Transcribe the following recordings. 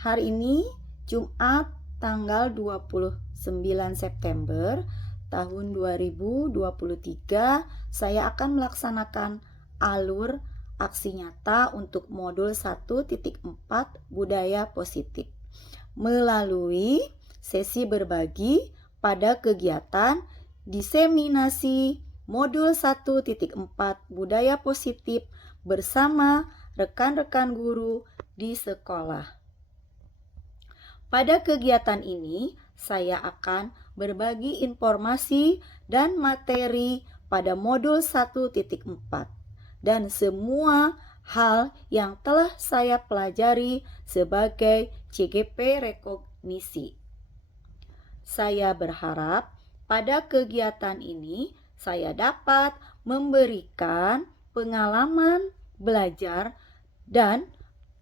Hari ini Jumat tanggal 29 September tahun 2023, saya akan melaksanakan alur aksi nyata untuk modul 1.4 budaya positif melalui sesi berbagi pada kegiatan diseminasi modul 1.4 budaya positif bersama rekan-rekan guru di sekolah. Pada kegiatan ini, saya akan berbagi informasi dan materi pada modul 1.4 dan semua hal yang telah saya pelajari sebagai CGP rekognisi. Saya berharap pada kegiatan ini saya dapat memberikan pengalaman belajar dan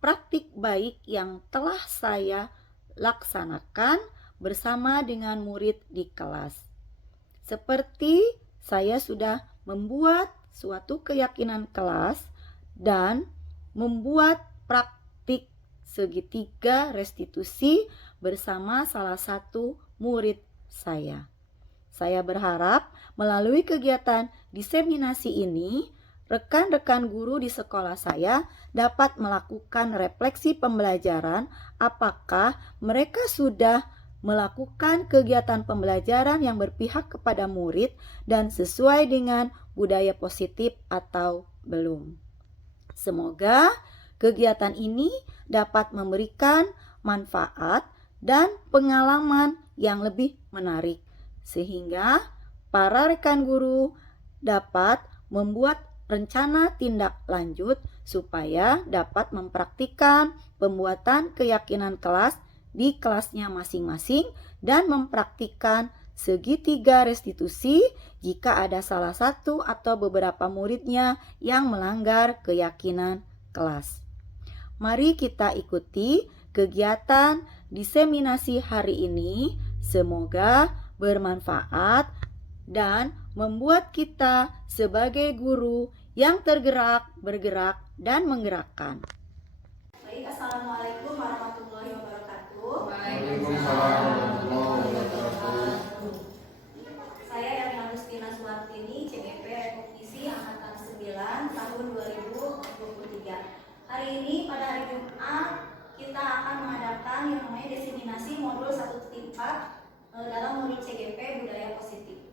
praktik baik yang telah saya laksanakan bersama dengan murid di kelas. Seperti saya sudah membuat suatu keyakinan kelas dan membuat praktik segitiga restitusi bersama salah satu murid saya. Saya berharap melalui kegiatan diseminasi ini, rekan-rekan guru di sekolah saya dapat melakukan refleksi pembelajaran apakah mereka sudah melakukan kegiatan pembelajaran yang berpihak kepada murid dan sesuai dengan budaya positif atau belum. Semoga kegiatan ini dapat memberikan manfaat dan pengalaman yang lebih menarik, sehingga para rekan guru dapat membuat rencana tindak lanjut supaya dapat mempraktikkan pembuatan keyakinan kelas di kelasnya masing-masing dan mempraktikkan segitiga restitusi jika ada salah satu atau beberapa muridnya yang melanggar keyakinan kelas. Mari kita ikuti kegiatan diseminasi hari ini. Semoga bermanfaat dan membuat kita sebagai guru yang tergerak, bergerak, dan menggerakkan. Baik, Assalamualaikum warahmatullahi wabarakatuh. Waalaikumsalam warahmatullahi wabarakatuh. Saya Erna Agustina Suwartini, CGP Rekognisi Angkatan 9 tahun 2023. Hari ini pada hari Jumat kita akan mengadakan yang namanya diseminasi modul 1.4 dalam modul CGP Budaya Positif.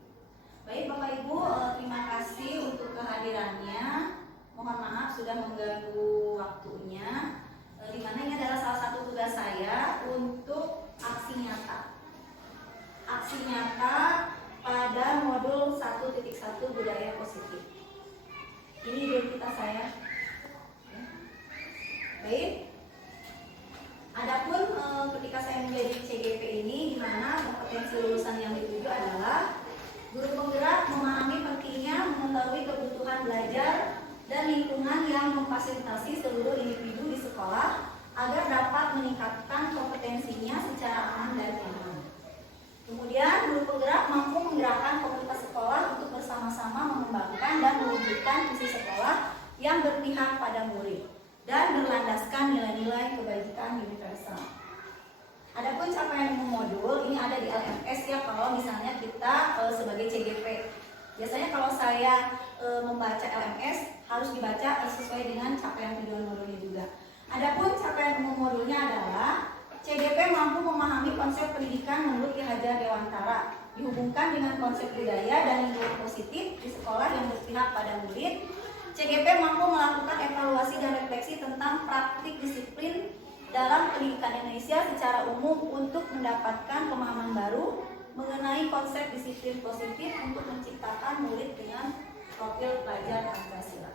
Baik Bapak Ibu, terima kasih untuk kehadirannya. Mohon maaf sudah mengganggu waktunya. Di mana ini adalah salah satu tugas saya untuk aksi nyata. Aksi nyata pada modul 1.1 budaya positif. Ini identitas saya. Baik. Adapun ketika saya menjadi CGP ini, di mana kompetensi lulusan yang dituju adalah guru penggerak memahami pentingnya mengetahui kebutuhan belajar dan lingkungan yang memfasilitasi seluruh individu di sekolah agar dapat meningkatkan kompetensinya secara aman dan nyaman. Kemudian guru penggerak mampu menggerakkan komunitas sekolah untuk bersama-sama mengembangkan dan mewujudkan visi sekolah yang berpihak pada murid dan berlandaskan nilai-nilai kebajikan universal. Adapun capaian modul ini ada di LMS ya, kalau misalnya kita sebagai CGP. Biasanya kalau saya membaca LMS harus dibaca sesuai dengan capaian tujuan modulnya juga. Adapun capaian umum modulnya adalah CGP mampu memahami konsep pendidikan menurut Ki Hajar Dewantara, dihubungkan dengan konsep budaya dan lingkungan positif di sekolah yang berpihak pada murid. CGP mampu melakukan evaluasi dan refleksi tentang praktik disiplin dalam pendidikan Indonesia secara umum untuk mendapatkan pemahaman baru mengenai konsep disiplin positif untuk menciptakan murid dengan profil pelajar Pancasila.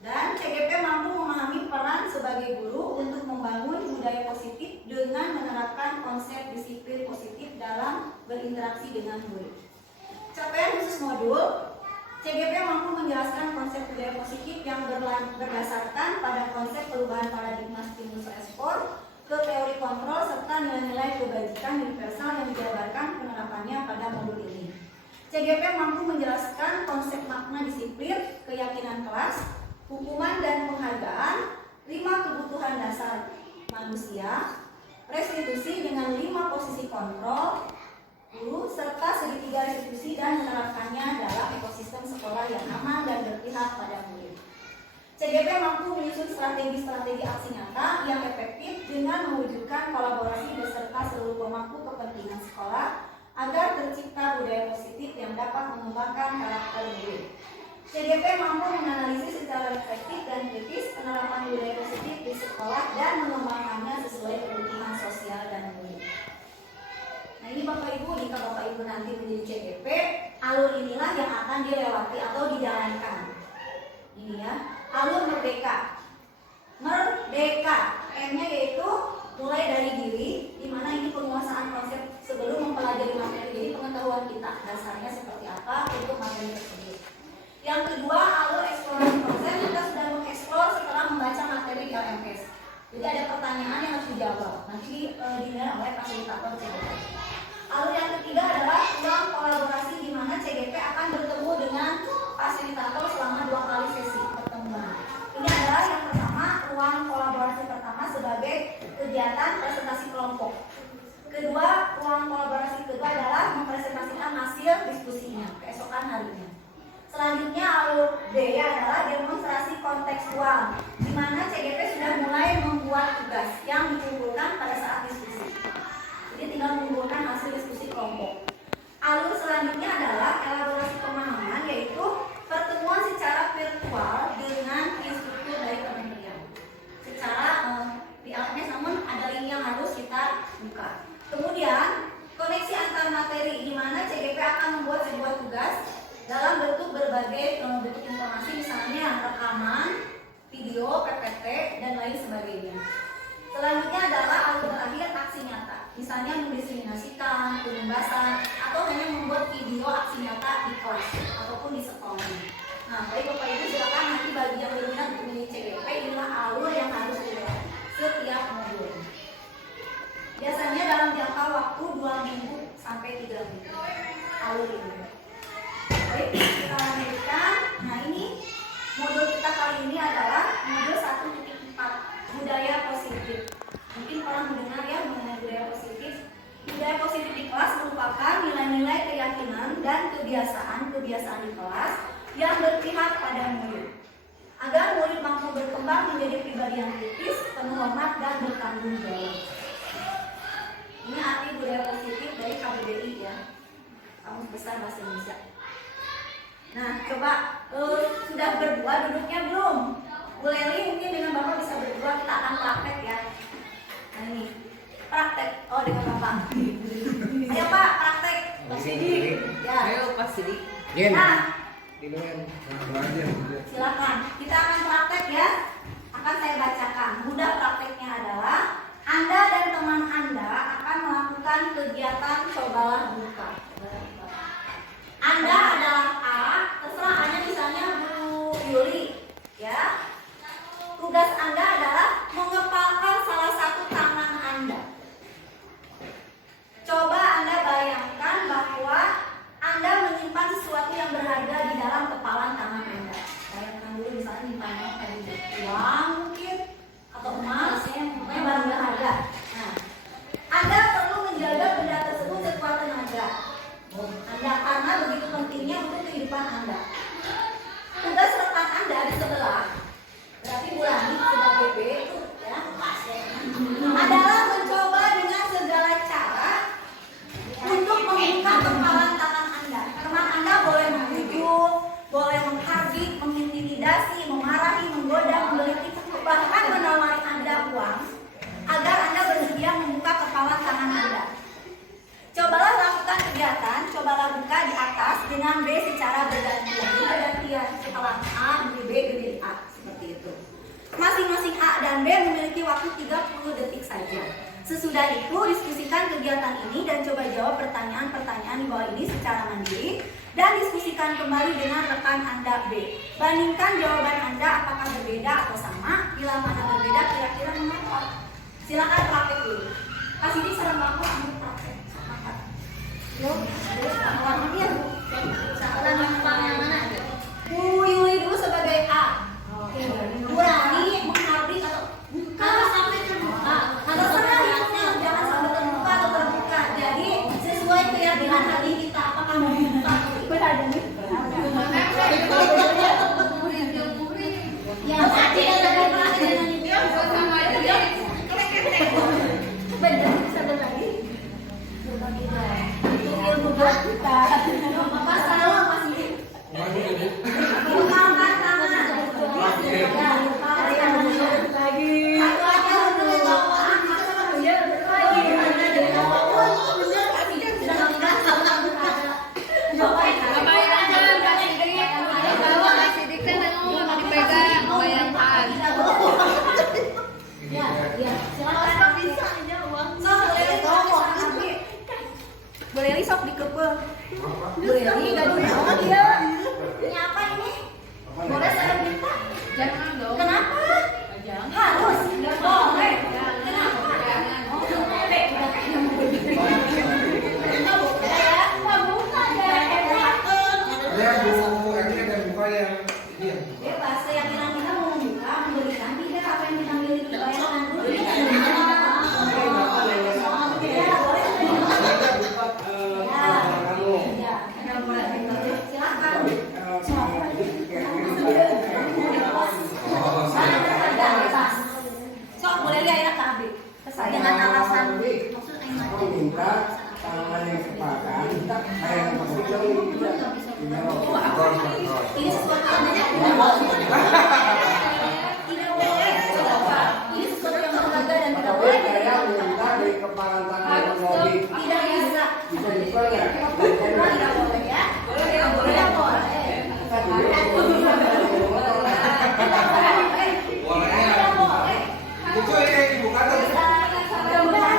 Dan CGP mampu memahami peran sebagai guru untuk membangun budaya positif dengan menerapkan konsep disiplin positif dalam berinteraksi dengan murid. Capaian khusus modul, CGP mampu menjelaskan konsep budaya positif yang berdasarkan pada konsep perubahan paradigma stimulus respon ke teori kontrol serta nilai-nilai kebajikan universal yang dijabarkan penerapannya pada modul ini. CGP mampu menjelaskan konsep makna disiplin, keyakinan kelas, hukuman dan penghargaan, 5 kebutuhan dasar manusia, restitusi dengan 5 posisi kontrol, serta segitiga restitusi dan menerapkannya dalam ekosistem sekolah yang aman dan berpihak pada murid. CGP mampu menyusun strategi-strategi aksi nyata yang efektif dengan mewujudkan kolaborasi beserta seluruh pemangku kepentingan sekolah agar tercipta budaya positif yang dapat mengembangkan karakter murid. CGP mampu menganalisis secara reflektif dan kritis penerapan budaya positif di sekolah dan mengembangkannya sesuai kebutuhan sosial dan murid. Nah ini Bapak Ibu, jika Bapak Ibu nanti menjadi CGP, alur inilah yang akan dilewati atau dijalankan. Ini ya, alur merdeka. Merdeka, M-nya yaitu mulai dari diri, di mana ini penguasaan konsep sebelum mempelajari materi. Jadi pengetahuan kita dasarnya seperti apa untuk materi tersebut. Yang kedua, alur eksplorasi proses. Kita sudah mengeksplor setelah membaca materi di LMS. Jadi ada pertanyaan yang harus dijawab. Nanti dinilai oleh fasilitator CGP. Alur yang ketiga adalah ruang kolaborasi, di mana CGP akan bertemu dengan fasilitator selama 2 kali sesi pertemuan. Ini adalah yang pertama, ruang kolaborasi pertama sebagai kegiatan presentasi kelompok. Kedua, ruang kolaborasi kedua adalah mempresentasikan hasil diskusinya keesokan harinya. Selanjutnya alur D adalah demonstrasi kontekstual, di mana CGP sudah mulai membuat tugas yang dikumpulkan pada saat diskusi. Jadi tinggal mengumpulkan hasil diskusi kelompok. Alur selanjutnya adalah elaborasi pemahaman, yaitu pertemuan secara virtual dengan instruktur dari kementerian. Secara di LMS, namun ada link yang harus kita buka. Kemudian koneksi antar materi, di mana CGP akan membuat sebuah tugas dalam bentuk berbagai bentuk informasi, misalnya rekaman, video, PPT, dan lain sebagainya. Selanjutnya adalah alur terakhir aksi nyata, misalnya mendiseminasikan, penugasan, atau hanya membuat video aksi nyata di kelas ataupun di sekolah. Nah, baik Bapak Ibu, silakan nanti bagi yang berminat untuk menjadi CGP, inilah alur yang harus dilewati setiap modul. Biasanya dalam jangka waktu 2 minggu sampai 3 minggu alur ini. Baik, kita lanjutkan. Nah ini modul kita kali ini adalah modul 1.4, budaya positif. Mungkin pernah mendengar ya mengenai budaya positif. Budaya positif di kelas merupakan nilai-nilai keyakinan dan kebiasaan di kelas yang berpihak pada murid, agar murid mampu berkembang menjadi pribadi yang kritis, penuh hormat, dan bertanggung jawab. Ini arti budaya positif dari KBBI ya, Kamus Besar Bahasa Indonesia. Nah, coba sudah berdua duduknya belum? Bu Leli mungkin dengan Bapak bisa berdua, kita akan praktek ya. Nah ini, praktek. Oh dengan Bapak. Ayo Pak, praktek. Pak Sidik. Ya. Ayo Pak Sidik. Nah, Belajar. silakan. Kita akan praktek ya. Akan saya bacakan. Mudah prakteknya adalah Anda dan teman Anda akan melakukan kegiatan cobalah buka. Anda adalah A, terserah A-nya misalnya Bu Yuli, ya. Tugas Anda adalah mengepalkan salah satu tangan Anda. Coba Anda bayangkan bahwa Anda menyimpan sesuatu yang berharga di dalam kepalan tangan Anda. Bayangkan dulu misalnya menyimpannya kayak uang mungkin, atau emas, pokoknya barang berharga. Nah, Anda perlu menjaga benda tersebut sekuat tenaga. Anda, karena begitu pentingnya untuk kehidupan Anda. Tugas rekan Anda di sebelah, berarti Bu Rani sebagai B itu ya, adalah mencoba dengan segala cara untuk membuka kepalan tangan Anda. Teman Anda boleh membujuk, boleh menghardik, mengintimidasi, memarahi, menggoda, membelitik, bahkan menawari Anda uang agar Anda bersedia membuka kepalan tangan Anda. Cobalah lakukan kegiatan, cobalah buka di atas dengan B secara bergantian. Bergantian setelah A, B, B, A, seperti itu. Masing-masing A dan B memiliki waktu 30 detik saja. Sesudah itu diskusikan kegiatan ini dan coba jawab pertanyaan-pertanyaan di bawah ini secara mandiri dan diskusikan kembali dengan rekan Anda B. Bandingkan jawaban Anda apakah berbeda atau sama. Bila mana berbeda, kira-kira mengapa? Silakan praktek dulu. Kasih di saran aku ambil praktek. Yuk, warna dia Bu. Saran yang mana? Bu Yuli dulu sebagai A. Bu Rani menghardik atau buka sampai terbuka. Silakan. bisa aja uang. Sok, boleh ngomong tapi boleh sok dikepel. Boleh gaduh naon dia. Ini apa ini? Boleh saya minta? Jangan dong. Kenapa? Jangan. Harus. Boleh. Kenapa? Oh, boleh. Enggak buka ya. Enggak buka ya. Ada bu, ini ada buka yang ini yang. Bebas, keyakinan kita mau membuka, memberikan tidak apa yang kita miliki dibayarkan dulu. Ya, boleh. Ya, ya, boleh. Silakan. Sok boleh lihat ya KB. Dengan alasan maksud Aku minta tangan yang sepakan, yang ini sesuatu yang tidak boleh. Ini sesuatu yang berharga dan tidak boleh. saya minta dari kepala tangan lobby. Tidak bisa. Bisa dibuka nggak? Tidak boleh ya. Tidak boleh. Tidak boleh. Itu yang dibuka tuh. Tidak boleh.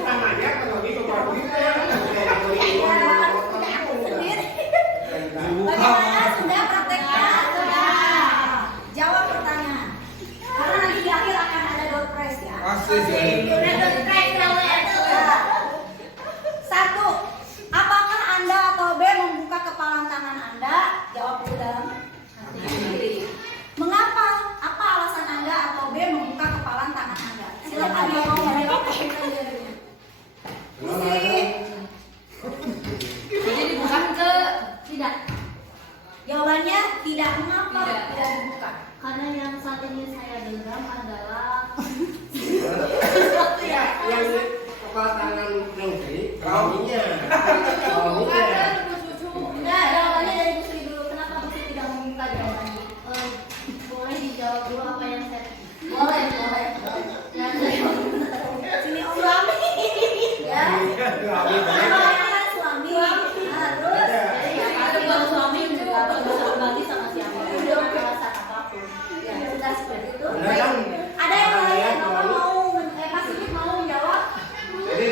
Tangannya kalau gitu kalau gitu ya. Bagaimana sudah prakteknya? Sudah. Jawab pertanyaan. Karena nanti di akhir akan ada door prize ya. Asik. Satu, apakah Anda atau B membuka kepalan tangan Anda? Jawab dulu dalam hati. Mengapa? Apa alasan Anda atau B membuka kepalan tangan Anda? Silakan yang mau menjawab. Jadi dibuka ke tidak. Jawabannya tidak. Mengapa Tidak. tidak dibuka? Karena yang saat ini saya genggam adalah Sesuatu ya. Yang kepala tangan negeri, Kaunya. Enggak, jawabannya dari Bu Sri dulu. Kenapa Bu Sri tidak membuka jawabannya? boleh dijawab dulu apa yang saya Boleh. Sini Om Suami. Ya. Namanya suami. Nah, terus. Jadi kalau suami juga bisa berbagi sama siapa pun merasa apapun. Ya, sudah seperti itu. Benar, kan? Ada yang lain? Bapak mau Pasifik mau menjawab? Jadi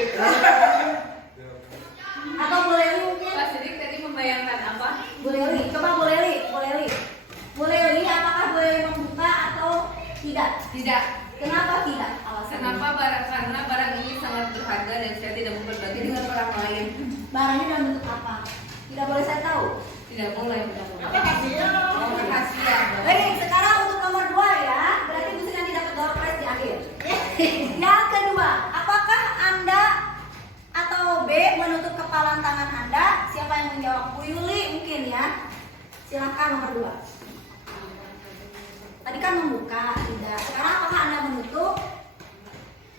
Atau boleh Li mungkin? Pak Sidik tadi membayangkan apa? Boleh Li. Coba boleh Li. Boleh Li, apakah boleh membuka atau tidak? Tidak. Kenapa tidak? Alasannya. Karena barang ini sangat berharga dan saya tidak mau berbagi dengan orang lain. Barangnya dalam bentuk apa? Tidak boleh saya tahu. Tidak boleh. Apa kasih? Rahasia. Baik, sekarang untuk nomor 2 ya. Berarti Bu Sri nanti dapat door prize di akhir. Yang kedua, apakah Anda atau B menutup kepalan tangan Anda? Siapa yang menjawab? Bu Yuli mungkin ya. Silakan nomor 2. Tadi kan membuka, tidak. Sekarang apakah Anda menutup?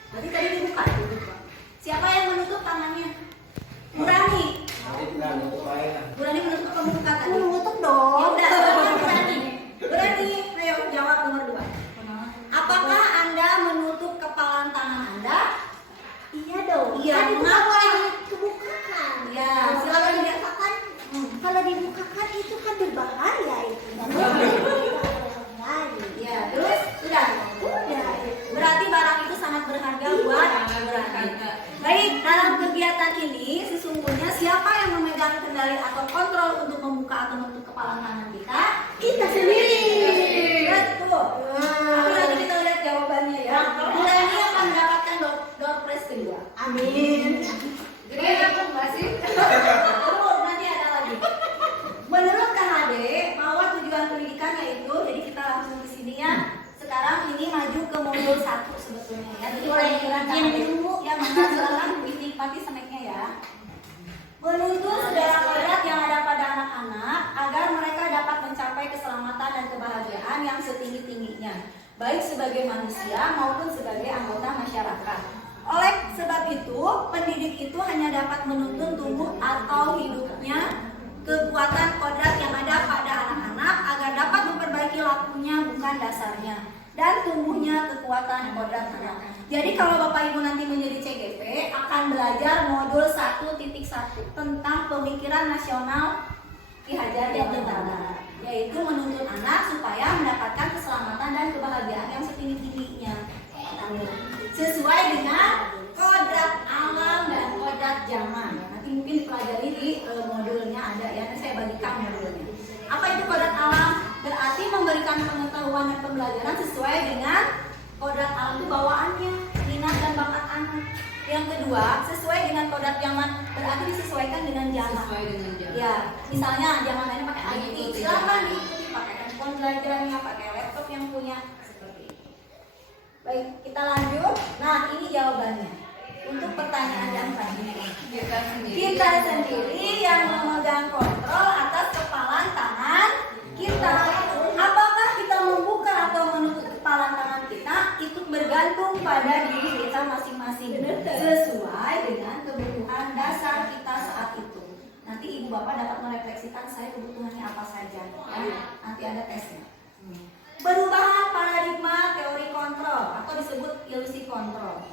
Berarti tadi dibuka. Siapa yang menutup tangannya? Murani. Berani menutup atau membuka tadi? Menutup dong. Ya udah, sekarang berani. Berani. Ayo jawab nomor 2. Apakah Anda menutup kepalan tangan Anda? Iya dong. Iya. Kenapa? Kebukaan. Ya, silakan dikatakan. Kalau dibukakan itu kan berbahaya itu. Ya, terus sudah. Berarti barang itu sangat berharga buat berharga. Baik, dalam kegiatan ini sesungguhnya siapa yang memegang kendali atau kontrol untuk membuka atau menutup kepalan tangan kita? Kita sendiri. Betul. Tapi nanti kita lihat jawabannya ya. Bulan ini akan mendapatkan door prize kedua. Amin. Jadi apa Mbak sih? Terus nanti ada lagi. Menurut KHD bahwa tujuan pendidikan yaitu, jadi kita langsung di sini ya. Sekarang ini maju ke modul 1 sebetulnya ya. Jadi pelajaran KHD dulu ya, mana silakan dinikmati snacknya ya. Menuntun segala kodrat yang ada pada anak-anak agar mereka dapat mencapai keselamatan dan kebahagiaan yang setinggi-tingginya, baik sebagai manusia maupun sebagai anggota masyarakat. Oleh sebab itu, pendidik itu hanya dapat menuntun tumbuh atau hidupnya kekuatan kodrat yang ada pada anak-anak agar dapat memperbaiki lakunya bukan dasarnya, dan tumbuhnya kekuatan kodrat anak. Jadi kalau Bapak Ibu nanti menjadi CGP akan belajar modul 1.1 tentang pemikiran nasional Ki Hajar Dewantara. yaitu menuntun anak supaya mendapatkan keselamatan dan kebahagiaan yang setinggi-tingginya sesuai dengan kodrat alam dan kodrat zaman. Nanti mungkin dipelajari di modulnya ada ya, nanti saya bagikan modulnya. Apa itu kodrat alam? Berarti memberikan pengetahuan dan pembelajaran sesuai dengan kodrat alam itu bawaannya, minat dan bakat anak. Yang kedua, sesuai dengan kodrat zaman, berarti disesuaikan dengan zaman. Sesuai dengan jam. Ya, misalnya zaman lain pakai IT, silakan diikuti, pakai handphone belajarnya, pakai laptop yang punya, seperti itu. Baik, kita lanjut. Nah, ini jawabannya. Untuk pertanyaan yang tadi, kita sendiri yang memegang kontrol atas kepalan tangan kita. Apakah kita membuka atau menutup kepalan tangan kita, itu bergantung pada diri kita masing-masing sesuai dengan kebutuhan dasar kita saat itu. Nanti ibu bapak dapat merefleksikan saya kebutuhannya apa saja ya. Nanti ada tesnya. Perubahan paradigma teori kontrol atau disebut ilusi kontrol.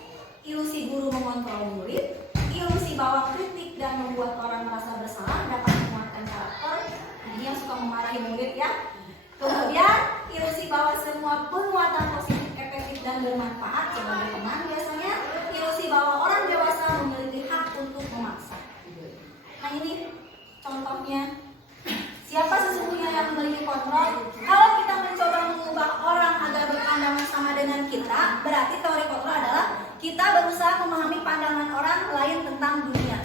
Ilusi guru mengontrol murid, ilusi bahwa kritik dan membuat orang merasa bersalah dapat menguatkan karakter. Ini yang suka memarahi murid ya. Kemudian ilusi bahwa semua penguatan positif, efektif dan bermanfaat sebagai teman biasanya. Ilusi bahwa orang dewasa memiliki hak untuk memaksa. Nah ini contohnya. Siapa sesungguhnya yang memiliki kontrol? Kalau kita mencoba mengubah orang agar berpandangan sama dengan kita, berarti teori kontrol adalah kita berusaha memahami pandangan orang lain tentang dunia.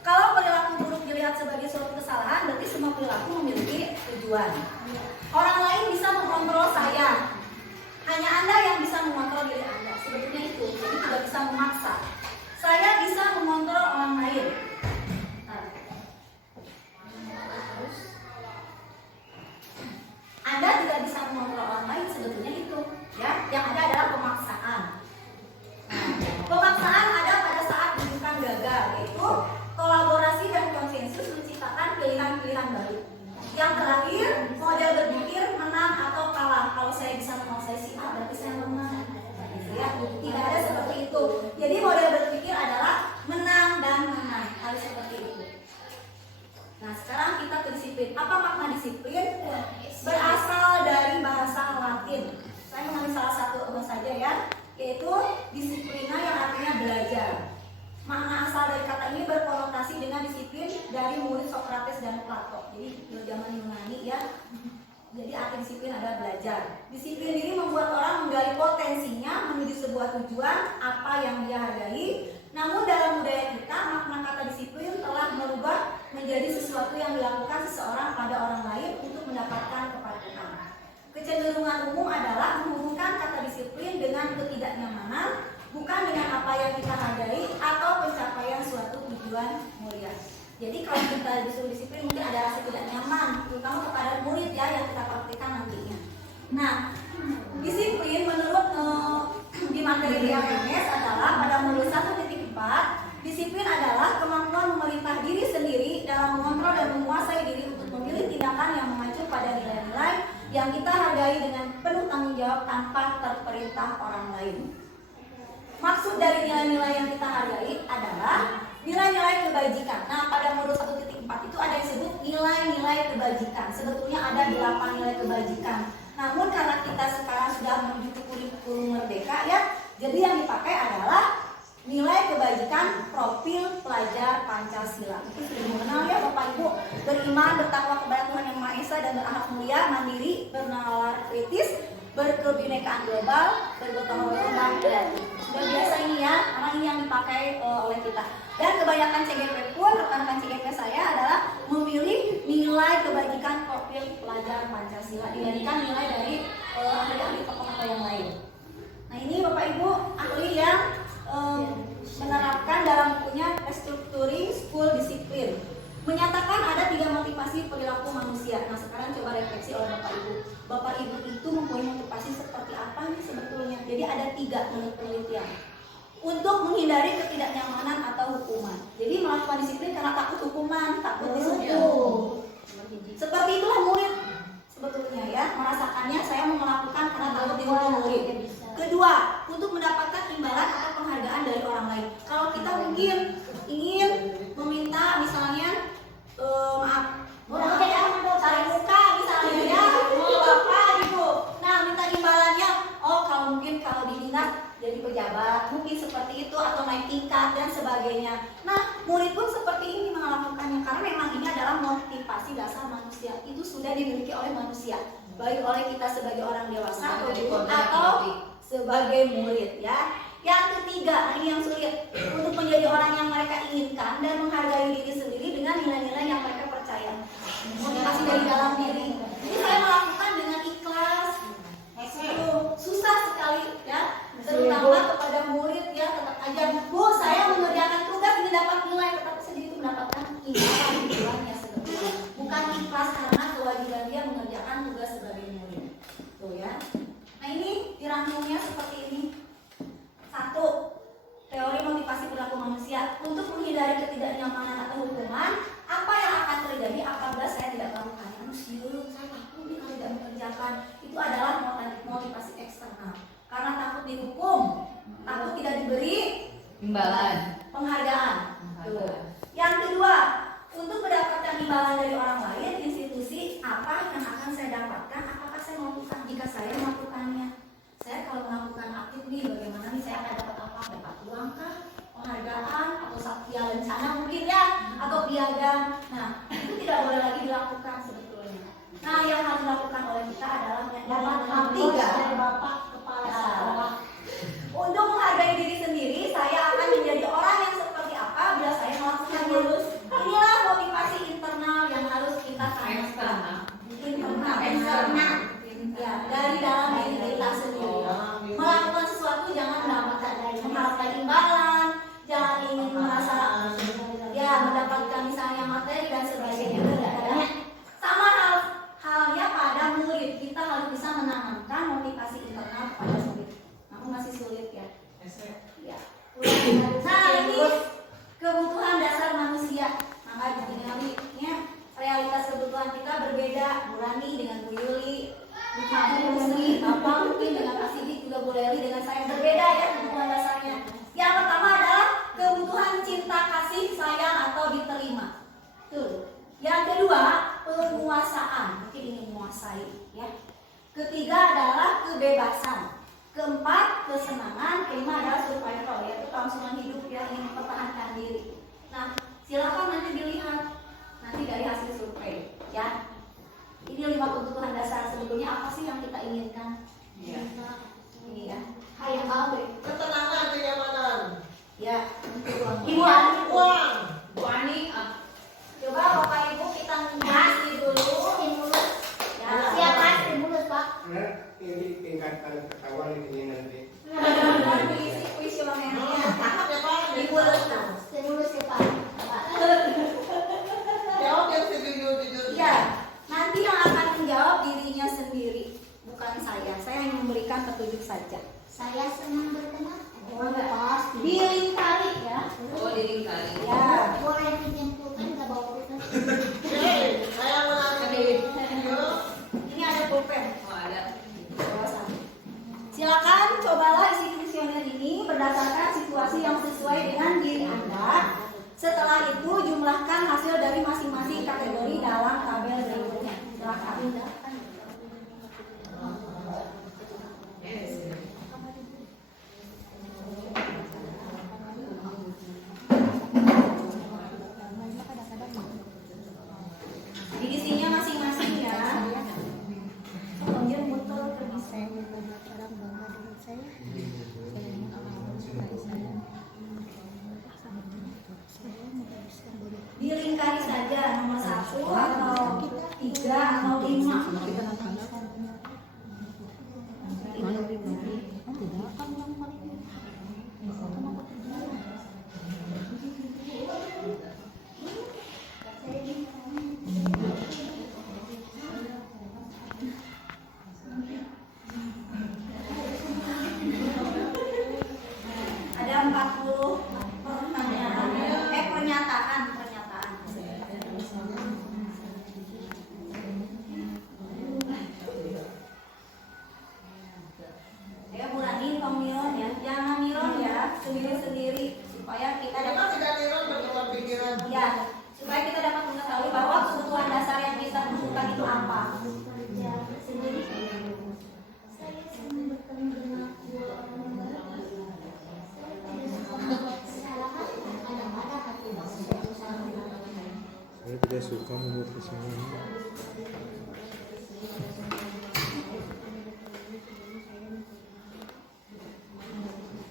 Kalau perilaku buruk dilihat sebagai suatu kesalahan, berarti semua perilaku memiliki tujuan. Orang lain bisa mengontrol saya, hanya Anda yang bisa mengontrol diri Anda. Sebetulnya itu, jadi tidak bisa memaksa. Saya bisa mengontrol orang lain. Anda tidak bisa mengontrol orang lain, sebetulnya itu, ya. Yang ada adalah pemaksaan. Pemaksaan ada pada saat bukan gagal, yaitu kolaborasi dan konsensus menciptakan pilihan-pilihan baru. Yang terakhir, model berpikir menang atau kalah. Kalau saya bisa menguasai si A, berarti saya menang. Ya, tidak ada seperti itu. Jadi model berpikir adalah menang dan menang, harus seperti itu. Nah, sekarang kita ke disiplin. Apa makna disiplin? Berasal dari bahasa Latin. Saya mengambil salah satu saja ya, yaitu disiplina yang artinya belajar. Makna asal dari kata ini berkonotasi dengan disiplin dari murid Socrates dan Plato. Jadi zaman Yunani ya. Jadi arti disiplin adalah belajar. Disiplin diri membuat orang menggali potensinya menuju sebuah tujuan apa yang dia hargai. Namun dalam budaya kita, makna kata disiplin telah merubah menjadi sesuatu yang dilakukan seseorang pada orang lain untuk mendapatkan kepatuhan. Kecenderungan umum adalah menghubungkan kata disiplin dengan ketidaknyamanan, bukan dengan apa yang kita hargai atau pencapaian suatu tujuan mulia. Jadi kalau kita disuruh disiplin mungkin ada rasa tidak nyaman, terutama kepada murid ya yang kita praktikkan nantinya. Nah, disiplin menurut di materi DAMS adalah pada modul 1.4, disiplin adalah kemampuan memerintah diri sendiri dalam mengontrol dan menguasai diri untuk memilih tindakan yang mengacu pada nilai-nilai yang kita hargai dengan penuh tanggung jawab tanpa terperintah orang lain. Maksud dari nilai-nilai yang kita hargai adalah nilai-nilai kebajikan. Nah, pada modul 1.4 itu ada yang disebut nilai-nilai kebajikan. Sebetulnya ada 8 nilai kebajikan. Namun karena kita sekarang sudah menuju ke kurikulum merdeka ya, jadi yang dipakai adalah nilai kebajikan profil pelajar Pancasila. Itu sudah mengenal ya Bapak Ibu. Beriman, bertakwa kepada Tuhan Yang Maha Esa dan berakhlak mulia, mandiri, bernalar kritis, berkebinekaan global, bergotong royong dan kreatif. Sudah biasa ini ya, karena ini yang dipakai oleh kita. Dan kebanyakan CGP pun, rekan-rekan CGP saya adalah memilih nilai kebajikan profil pelajar Pancasila dibandingkan nilai dari ahli-ahli tokoh yang lain. Nah ini Bapak Ibu ahli yang menerapkan dalam bukunya Restructuring School Discipline, menyatakan ada 3 motivasi perilaku manusia. Nah sekarang coba refleksi oleh Bapak Ibu. Bapak Ibu itu mempunyai motivasi seperti apa nih sebetulnya? Jadi ada 3 menurut penelitian. Untuk menghindari ketidaknyamanan atau hukuman. Jadi melakukan disiplin karena takut hukuman, takut disuruh. Seperti itulah murid sebetulnya ya, merasakannya saya mau melakukan karena takut dihukum murid. Kedua, untuk mendapatkan imbalan atau penghargaan dari orang lain. Kalau kita mungkin ingin meminta misalnya maaf, tarik muka misalnya ya, berjabat, mungkin seperti itu, atau naik tingkat dan sebagainya. Nah, murid pun seperti ini melakukannya karena memang ini adalah motivasi dasar manusia. Itu sudah dimiliki oleh manusia, baik oleh kita sebagai orang dewasa atau guru atau sebagai murid ya. Yang ketiga, ini yang sulit, untuk menjadi orang yang mereka inginkan dan menghargai diri sendiri dengan nilai-nilai yang mereka percaya. Motivasi dari dalam diri. Ini saya melakukan dengan ikhlas. Susah sekali ya, terutama kepada murid ya, tetap aja Bu, saya mengerjakan tugas ini dapat nilai, tetap saja itu mendapatkan imbalan tujuannya sebetulnya. Bukan ikhlas karena kewajiban dia mengerjakan tugas sebagai murid. Tuh ya. Nah ini dirangkumnya seperti ini. 1. Teori motivasi perilaku manusia. Untuk menghindari ketidaknyamanan atau hukuman, apa yang akan terjadi apabila saya tidak melakukan? Saya takut nih kalau tidak mengerjakan. Itu adalah motivasi eksternal. Karena takut dihukum, takut tidak diberi Imbalan. penghargaan. Yang kedua, untuk mendapatkan imbalan dari orang lain, institusi, apa yang akan saya dapatkan? Apakah saya melakukan? Jika saya melakukannya, saya kalau melakukan aktif nih, bagaimana nih saya akan dapat apa? Dapat uang kah? Penghargaan atau satya lencana mungkin ya, atau piagam. Nah, itu tidak boleh lagi dilakukan sebetulnya. Nah, yang harus dilakukan oleh kita adalah yang tiga. Bapak kepala sekolah. Untuk menghargai diri sendiri, saya akan menjadi orang yang seperti apa bila saya melakukannya. Inilah motivasi internal yang harus kita tanamkan. Internal. Ya, dari dalam diri kita sendiri. Melakukan sesuatu jangan mengharapkan imbalan, jangan ingin merasa ya mendapatkan misalnya materi dan sebagainya. Sama halnya pada murid, kita harus bisa menanamkan motivasi internal kepada murid. Namun masih sulit ya. Ya. Nah ini kebutuhan dasar manusia. Maka ditinggalnya realitas kebutuhan kita berbeda. Burani dengan Bu Yuli, Bu Sri, Bapak mungkin dengan Kak Sidik, juga Bu Leli dengan saya berbeda ya kebutuhan dasarnya. Yang pertama adalah kebutuhan cinta kasih sayang atau diterima. Tuh. Yang kedua penguasaan, mungkin ingin menguasai ya. Ketiga adalah kebebasan. Keempat kesenangan. Kelima adalah survival, yaitu kelangsungan hidup yang ingin mempertahankan diri. Nah silakan nanti dilihat nanti dari hasil survei ya. Ini 5 kebutuhan dasar sebetulnya apa sih yang kita inginkan? Iya. Ini ya. Hayang awe. Ketenangan, kenyamanan. Ya. Ibu Uang, Ani. uang. Bu Ani, Coba Bapak Ibu kita ngisi dulu. Stimulus. Ya. Siapa stimulus Pak? Ini tingkatkan ketahuan ini nanti. Isi kuesionernya. Tahap ya Pak. Ibu Lena. Stimulus ya Pak. Jawab yang sejujur-jujurnya. Iya. Nanti yang akan menjawab dirinya sendiri, bukan saya. Saya hanya memberikan petunjuk saja. Saya senang berkenan. Oh, pasti. Dilingkari ya. oh dilingkari. Ya. Boleh dijimpulkan nggak bawa pulpen? Hei, saya menarik. Ini ada pulpen. Oh ada. Silakan cobalah isi kuesioner ini berdasarkan situasi yang sesuai dengan diri Anda. Setelah itu jumlahkan hasil dari masing-masing kategori dalam tabel berikutnya. Silakan. Diisinya masing-masing ya. Dilingkari saja nomor 1 atau 3 atau 5. Ada 40 pertanyaan, pernyataan. tidak suka membuat kesalahan.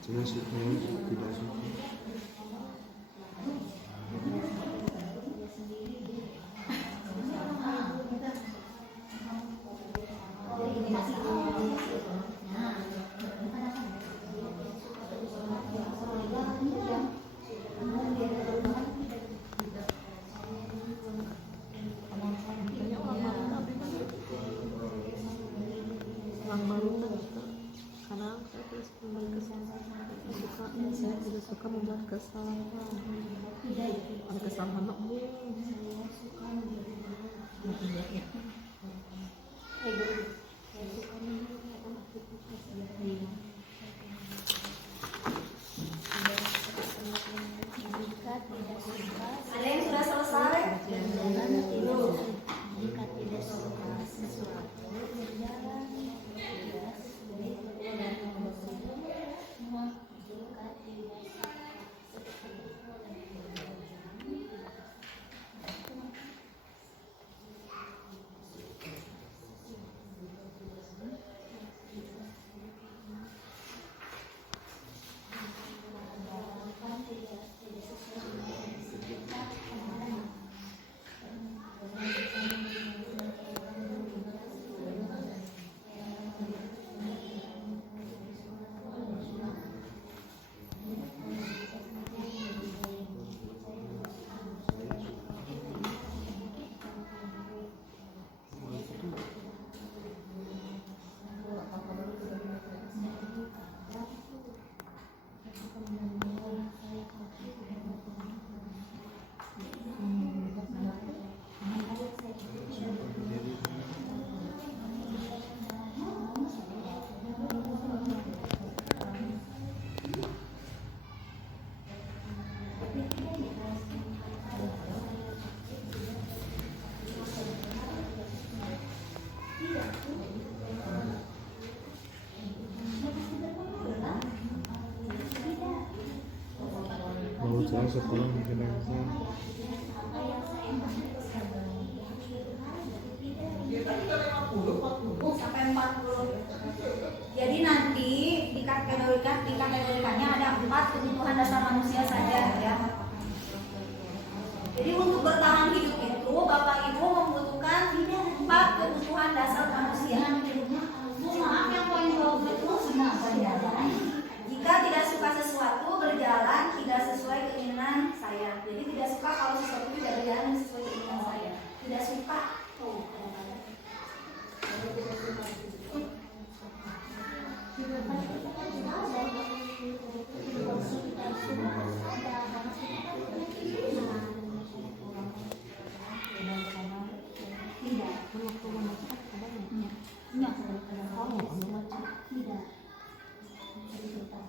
Cuma suka tidak suka. Saya tidak suka membuat kesalahan. Ada kesalahan makmum. Ada yang sudah selesai? Jika tidak suka sesuatu berjalan tidak sesuai dengan semua jika tidak Menurut saya sekolah menyenangkan. Sampai 40. Jadi nanti dikategorikannya ada 4 kebutuhan dasar manusia saja ya. Jadi untuk bertahan hidup itu Bapak Ibu membutuhkan 4 kebutuhan dasar manusia. maaf yang poin 20 itu berjalan. Jika tidak suka sesuatu berjalan tidak sesuai keinginan saya. Jadi tidak suka kalau sesuatu tidak berjalan sesuai keinginan saya. Tidak suka.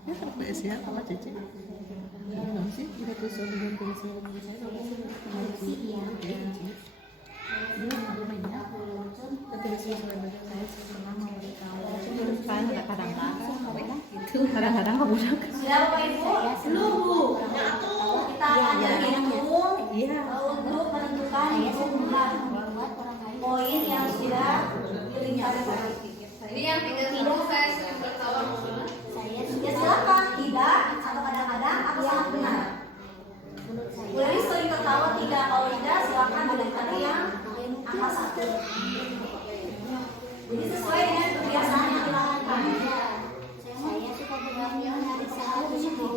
Ya sampai siapa apa Cici? Belum sih, kita tuh dengan kondisi saya tapi sesuai dengan saya pernah memberitahu kadang-kadang itu kadang-kadang kamu udah Sudah Bapak Ibu? Belum Bu. Kita akan berhitung iya untuk menentukan jumlah poin yang sudah dilimpahkan. Ini yang 30 saya sering bertawa. Saya Ya silakan tidak atau kadang-kadang atau sangat benar. Boleh sering tertawa tidak, kalau tidak silakan berikan yang angka 1. Jadi sesuai dengan kebiasaan yang dilakukan. saya suka bermain dari 1 ke 10.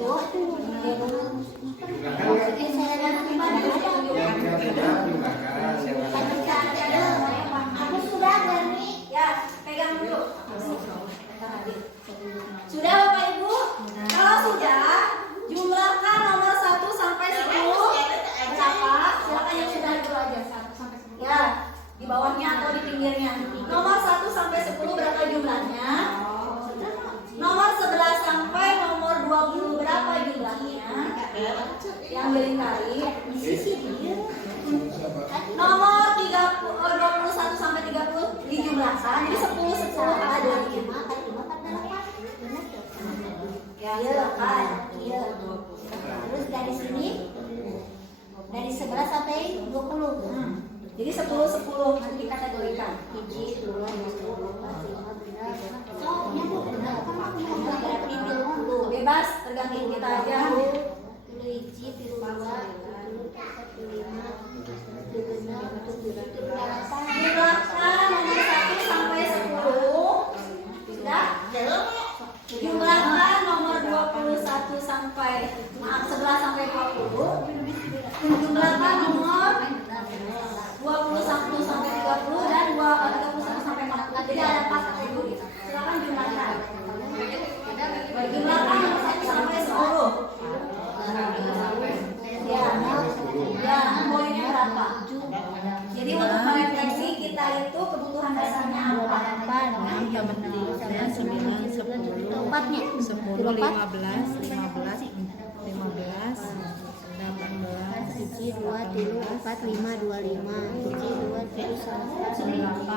Aku sudah dari Ya, pegang dulu. Sudah Bapak Ibu? Kalau sudah, jumlahkan nomor 1 sampai 10 berapa? Silakan yang sudah dulu aja 1 sampai 10. Ya, di bawahnya atau di pinggirnya. Nomor 1 sampai 10 berapa jumlahnya? Nomor 11 sampai nomor 20 berapa jumlahnya? Yang dilingkari. Nomor 21 sampai 30 dijumlahkan. Jadi 10 ada. Ya, silakan. Terus dari sini Dari 11 sampai 20. Jadi 10 nanti dikategorikan. Hiji, dua, tiga, empat, lima, benar. Oh, ya Bu, benar. Berarti 20. Bebas, tergantung kita aja. Hiji, dua, tiga, lima, benar, Jumlahkan nomor 1 sampai 10. Sudah? Jumlahkan nomor 21 sampai 11 sampai 20. Jumlahkan nomor 21 sampai 30 dan 31 sampai 40. Jadi ada 4 kategori. Silakan jumlahkan. Jumlahkan nomor 1 sampai 10. Ya, poinnya berapa? Jadi untuk merefleksi kita itu kebutuhan dasarnya apa? 9, 10, 4-nya. 10, 15, 15, 15, 18, Hiji, dua, tiga, empat, lima, 25. Hiji, dua, tiga, 8.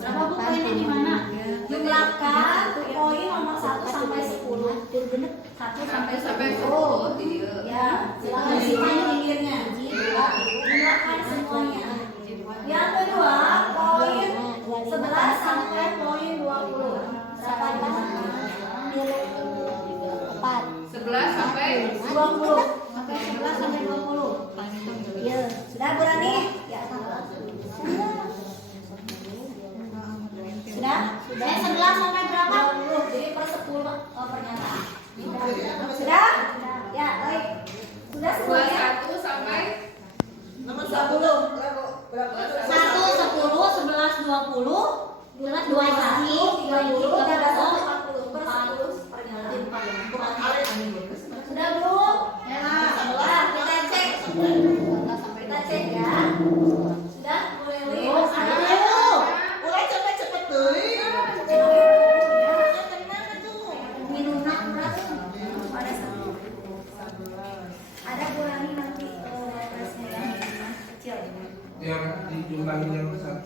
Berapa Bu poinnya di mana? Jumlahkan poin nomor 1 sampai 10. 1 sampai 10. Ya, silakan disimpan pinggirnya. Jumlahkan semuanya. Yang kedua, poin 11 sampai poin 20. Berapa jumlahnya? 4. 11 sampai 20. Sampai 11 sampai 20. Ya. Sudah Bu Rani? Ya. Sudah? 11 sampai berapa? 20. Jadi per 10 pernyataan. Sudah? Ya, baik. Sudah semuanya? 21 sampai 30. 1, 10, 11, 20, 21, 30, 30, 40 per 10 pernyataan. Sudah belum? Ya, kita cek. Kita cek ya. Sudah? Boleh lihat. Mulai cepet-cepet deh. Minumnya berat. Ada Bu Rani nanti resnya yang kecil. Yang dijumlahin yang 1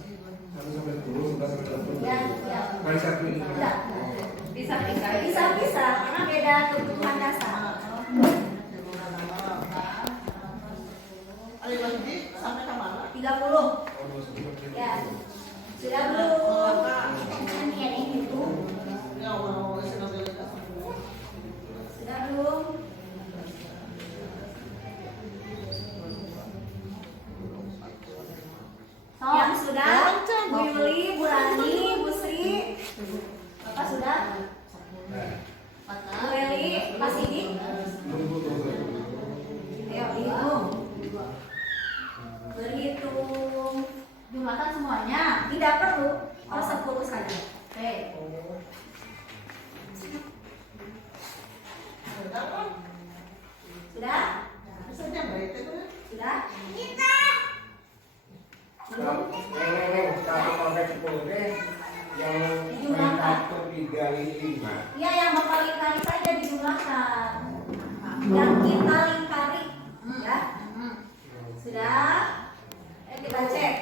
sampai 10, 11 sampai 20. Ya, ya. Kali 1 ini. Enggak. Bisa karena beda kebutuhan dasar. Ayo lagi sampai ke mana? 30. Ya. Sudah belum? Ya Allah, sudah beli. Sudah belum? Yang sudah? Bu Yuli, Bu Rani, Bu Sri. Bapak sudah? Bu Eli, Pak Sidik. Ayo hitung. Berhitung. Jumlahkan semuanya. Tidak perlu. Oh 10 saja. Oke. Sudah? Sudah baik itu. Sudah? Kalau sampai 10 deh, yang satu dikali 5. Iya, yang Bapak lingkari saja dijumlahkan. Yang kita lingkari. Ya. Sudah? Kita cek.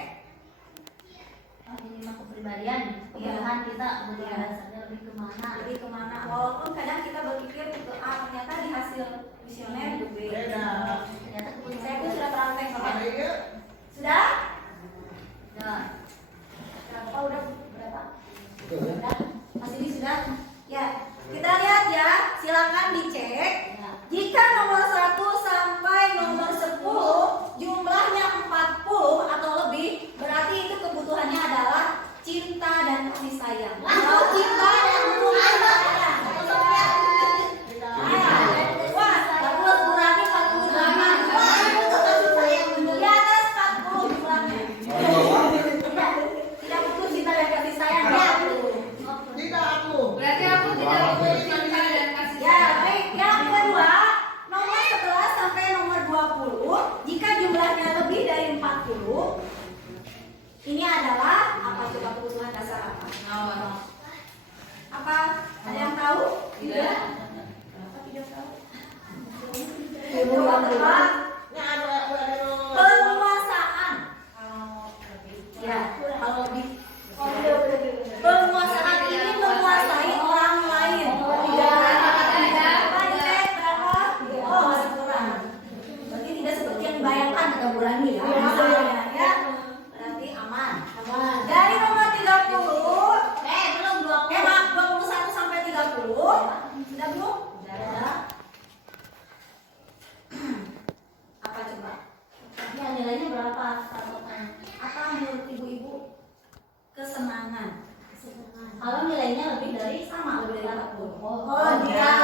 ini mah kepribadian, kebutuhan kita, kebutuhan dasarnya lebih kemana? Lebih kemana? Walaupun kadang kita berpikir ke A, ternyata di hasil kuesioner itu B. Ternyata Saya kebutuhan pun sudah praktek Bapak. Ayo. Sudah? Nah, Bapak udah berapa? Sudah? Masih di sudah? Ya. Kita lihat ya. Silakan dicek. Jika nomor 1 sampai nomor 10 jumlahnya 40 atau lebih, berarti itu kebutuhannya adalah cinta dan kasih sayang. Kalau cinta dan hubungan sayang. Wah, bagus kurangnya 48. Wah, itu kasih sayang di atas 40 jumlahnya. Tidak butuh cinta dan kasih sayang. Ya. Tidak aku. berarti aku tidak butuh cinta dan kasih Ya, sayang. baik. Yang kedua, nomor 11 sampai nomor 20, jika jumlahnya lebih dari 40, ini adalah apa coba kebutuhan dasar apa? Apa? Ada yang tahu? Tidak. Apa tidak tahu? Coba tebak. Ini ada Penguasaan. Ya, kalau di penguasaan ini menguasai orang lain. Tidak. Berapa dicek? Berapa? Oh, masih kurang. Berarti Sudah belum? Sudah. Apa coba? Ya, nilainya berapa patokan? Apa menurut ibu-ibu kesenangan? Kalau nilainya lebih dari Sama lebih dari 40. Oh, tidak.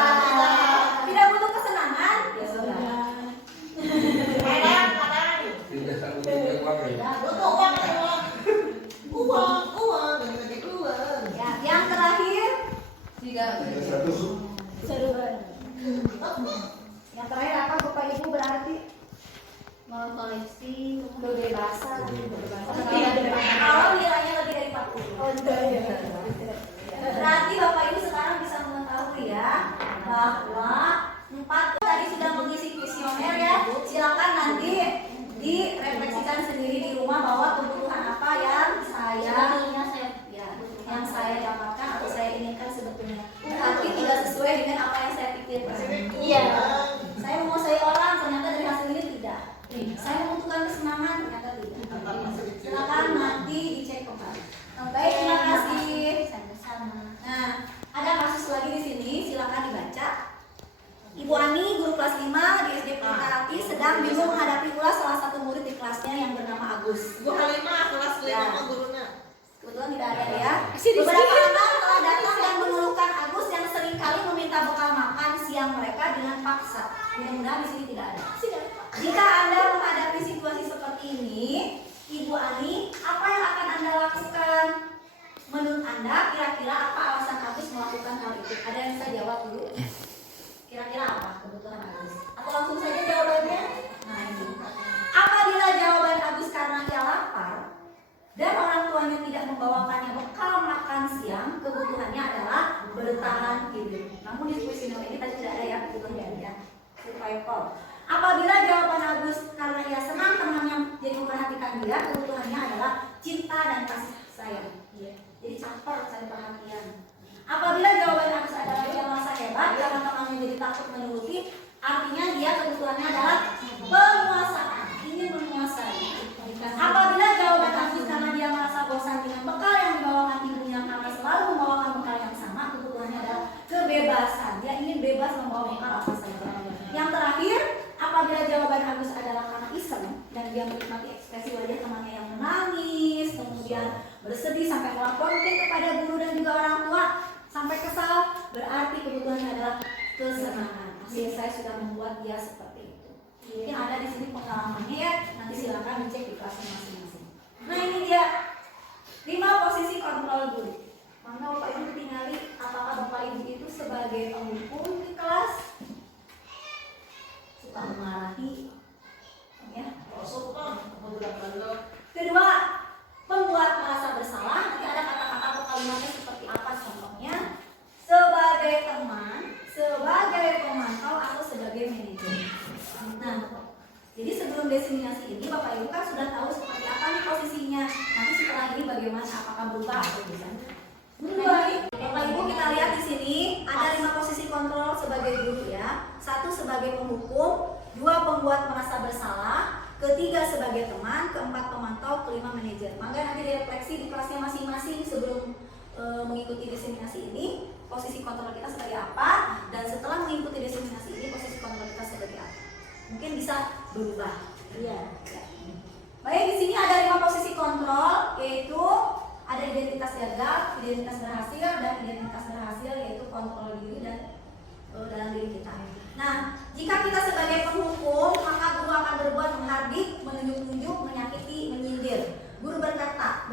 Tidak butuh kesenangan? Ya sudah. Kadang-kadang Tidak sanggup punya uang ya. butuh uang. Uang, ganti uang. Ya, yang terakhir, 100. yang terakhir apa Bapak Ibu berarti? mau koleksi Kebebasan. Iya. Kalau nilainya lebih dari 40. Berarti Bapak Ibu sekarang bisa mengetahui ya bahwa 4 tadi sudah mengisi kuesioner ya. Silakan nanti direfleksikan sendiri di rumah bahwa kebutuhan apa yang sebetulnya saya yang saya dapatkan atau saya inginkan sebetulnya. Berarti tidak sesuai dengan apa yang saya pikirkan. Iya. Saya menguasai orang, ternyata dari hasil ini tidak. Saya membutuhkan kesenangan, ternyata tidak. Silakan nanti dicek kembali. Baik, terima kasih. sama. Nah, ada kasus lagi di sini, silakan dibaca. Ibu Ani, guru kelas 5 di SD Pelita Hati, sedang bingung menghadapi pula salah satu murid di kelasnya yang bernama Agus. Bu Halimah kelas 5 Ya. sama guruna. Kebetulan tidak ada ya. Beberapa anak telah datang dan mengeluhkan Agus yang seringkali meminta bekal makan siang mereka dengan paksa. Mudah-mudahan di sini tidak ada. Jika Anda menghadapi situasi seperti ini, Ibu Ani, apa yang akan Anda lakukan? Menurut Anda, kira-kira apa alasan Agus melakukan hal itu? Ada yang bisa jawab dulu? Kira-kira apa kebutuhan Agus? Atau langsung saja jawabannya? Nah ini. Apabila jawaban Agus karena ia lapar dan orang tuanya tidak membawakannya bekal makan siang, kebutuhannya adalah bertahan hidup. Namun di kuesioner ini tadi tidak ada ya kebutuhan ya. Survival. Apabila jawaban Agus karena ia senang temannya jadi memperhatikan dia, kebutuhannya adalah cinta dan kasih sayang. Jadi campur cari perhatian. Apabila jawaban Agus adalah dia merasa hebat karena temannya jadi takut menuruti, artinya dia kebutuhannya adalah penguasaan. Ini menguasai. Apabila jawaban Agus karena dia merasa bosan dengan bekal yang dibawakan ibunya karena selalu membawakan bekal yang sama, kebutuhannya adalah kebebasan. Dia ingin bebas membawa bekal apa saja. Yang terakhir, apabila jawaban Agus adalah karena iseng dan dia menikmati ekspresi wajah temannya yang menangis, kemudian bersedih sampai melapor mungkin kepada guru dan juga orang tua sampai kesal, berarti kebutuhannya adalah kesenangan. Hasil saya sudah membuat dia seperti itu. Mungkin ada di sini pengalamannya ya, nanti silakan dicek di kelasnya masing-masing. Nah ini dia 5 posisi kontrol guru. Maka Bapak Ibu tinggali apakah Bapak Ibu itu sebagai penghukum di kelas, suka memarahi, ya. Kedua, membuat merasa bersalah. Nanti ada kata-kata atau kalimatnya seperti apa contohnya? Sebagai teman, sebagai pemantau atau sebagai manajer. Nah, jadi sebelum diseminasi ini Bapak Ibu kan sudah tahu seperti apa nih posisinya. Nanti setelah ini bagaimana? Apakah berubah atau bisa? Baik, Bapak Ibu kita lihat di sini ada 5 posisi kontrol sebagai guru ya. 1 sebagai penghukum, 2 pembuat merasa bersalah, ketiga sebagai teman, keempat pemantau, kelima manajer. Maka nanti direfleksi di kelasnya masing-masing sebelum mengikuti diseminasi ini, posisi kontrol kita sebagai apa, dan setelah mengikuti diseminasi ini posisi kontrol kita sebagai apa. Mungkin bisa berubah. Iya. Baik, di sini ada 5 posisi kontrol, yaitu ada identitas gagal, identitas berhasil, dan identitas berhasil yaitu kontrol diri dan dalam diri kita. Nah, jika kita sebagai penghukum, maka guru akan berbuat menghardik, menunjuk-nunjuk, menyakiti, menyindir. Guru berkata,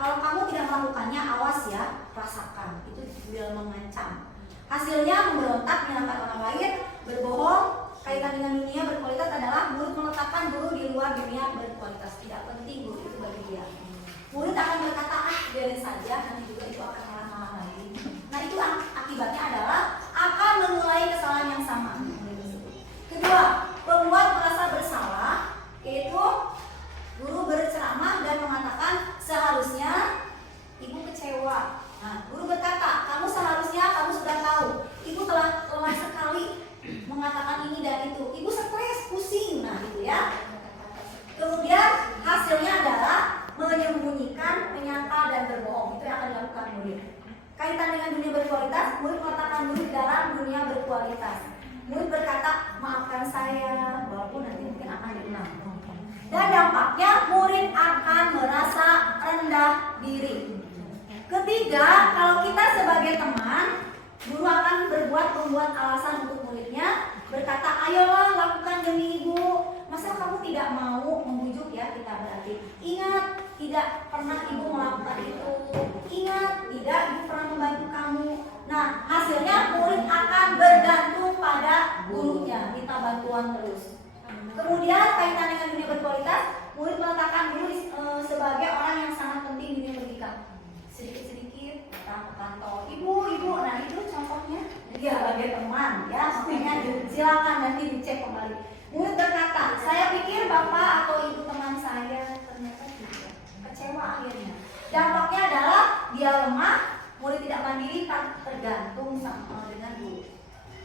kalau kamu tidak melakukannya, awas ya, rasakan. Itu juga mengancam. Hasilnya memberontak, menyalahkan orang lain, berbohong. Kaitan dengan dunia berkualitas adalah murid meletakkan guru di luar dunia berkualitas. Tidak penting guru itu bagi dia. Murid akan berkata, biarin saja, nanti juga itu akan malah lagi. Nah itu akibatnya adalah akan mengulangi kesalahan yang sama. Kedua, pembuat merasa bersalah, yaitu guru berceramah dan mengatakan seharusnya ibu kecewa. Nah, guru berkata, kamu seharusnya kamu sudah tahu, ibu telah lelah sekali mengatakan ini dan itu, ibu stres, pusing, nah gitu ya. Kemudian hasilnya adalah menyembunyikan, menyangkal dan berbohong. Itu yang akan dilakukan murid. Kaitan dengan dunia berkualitas, murid meletakkan berkualitas. Murid berkata, maafkan saya, walaupun nanti mungkin akan diulang. Dan dampaknya murid akan merasa rendah diri. Ketiga, kalau kita sebagai teman, guru akan membuat alasan untuk muridnya, berkata, ayolah lakukan demi ibu. Masa kamu tidak mau membujuk ya kita berarti. Ingat, tidak pernah ibu melakukan itu. Ingat, tidak ibu pernah membantu kamu. Nah, hasilnya murid akan bergantung pada gurunya, minta bantuan terus. Kemudian kaitan dengan dunia berkualitas, murid meletakkan guru sebagai orang yang sangat penting di dunia pendidikan. Sedikit-sedikit datang ke kantor, ibu, nah itu contohnya dia sebagai teman ya, makanya silakan nanti dicek kembali. Murid berkata, saya pikir bapak atau ibu teman saya, ternyata tidak. Kecewa akhirnya. Dampaknya adalah dia lemah, murid tidak mandiri, tergantung sama dengan guru.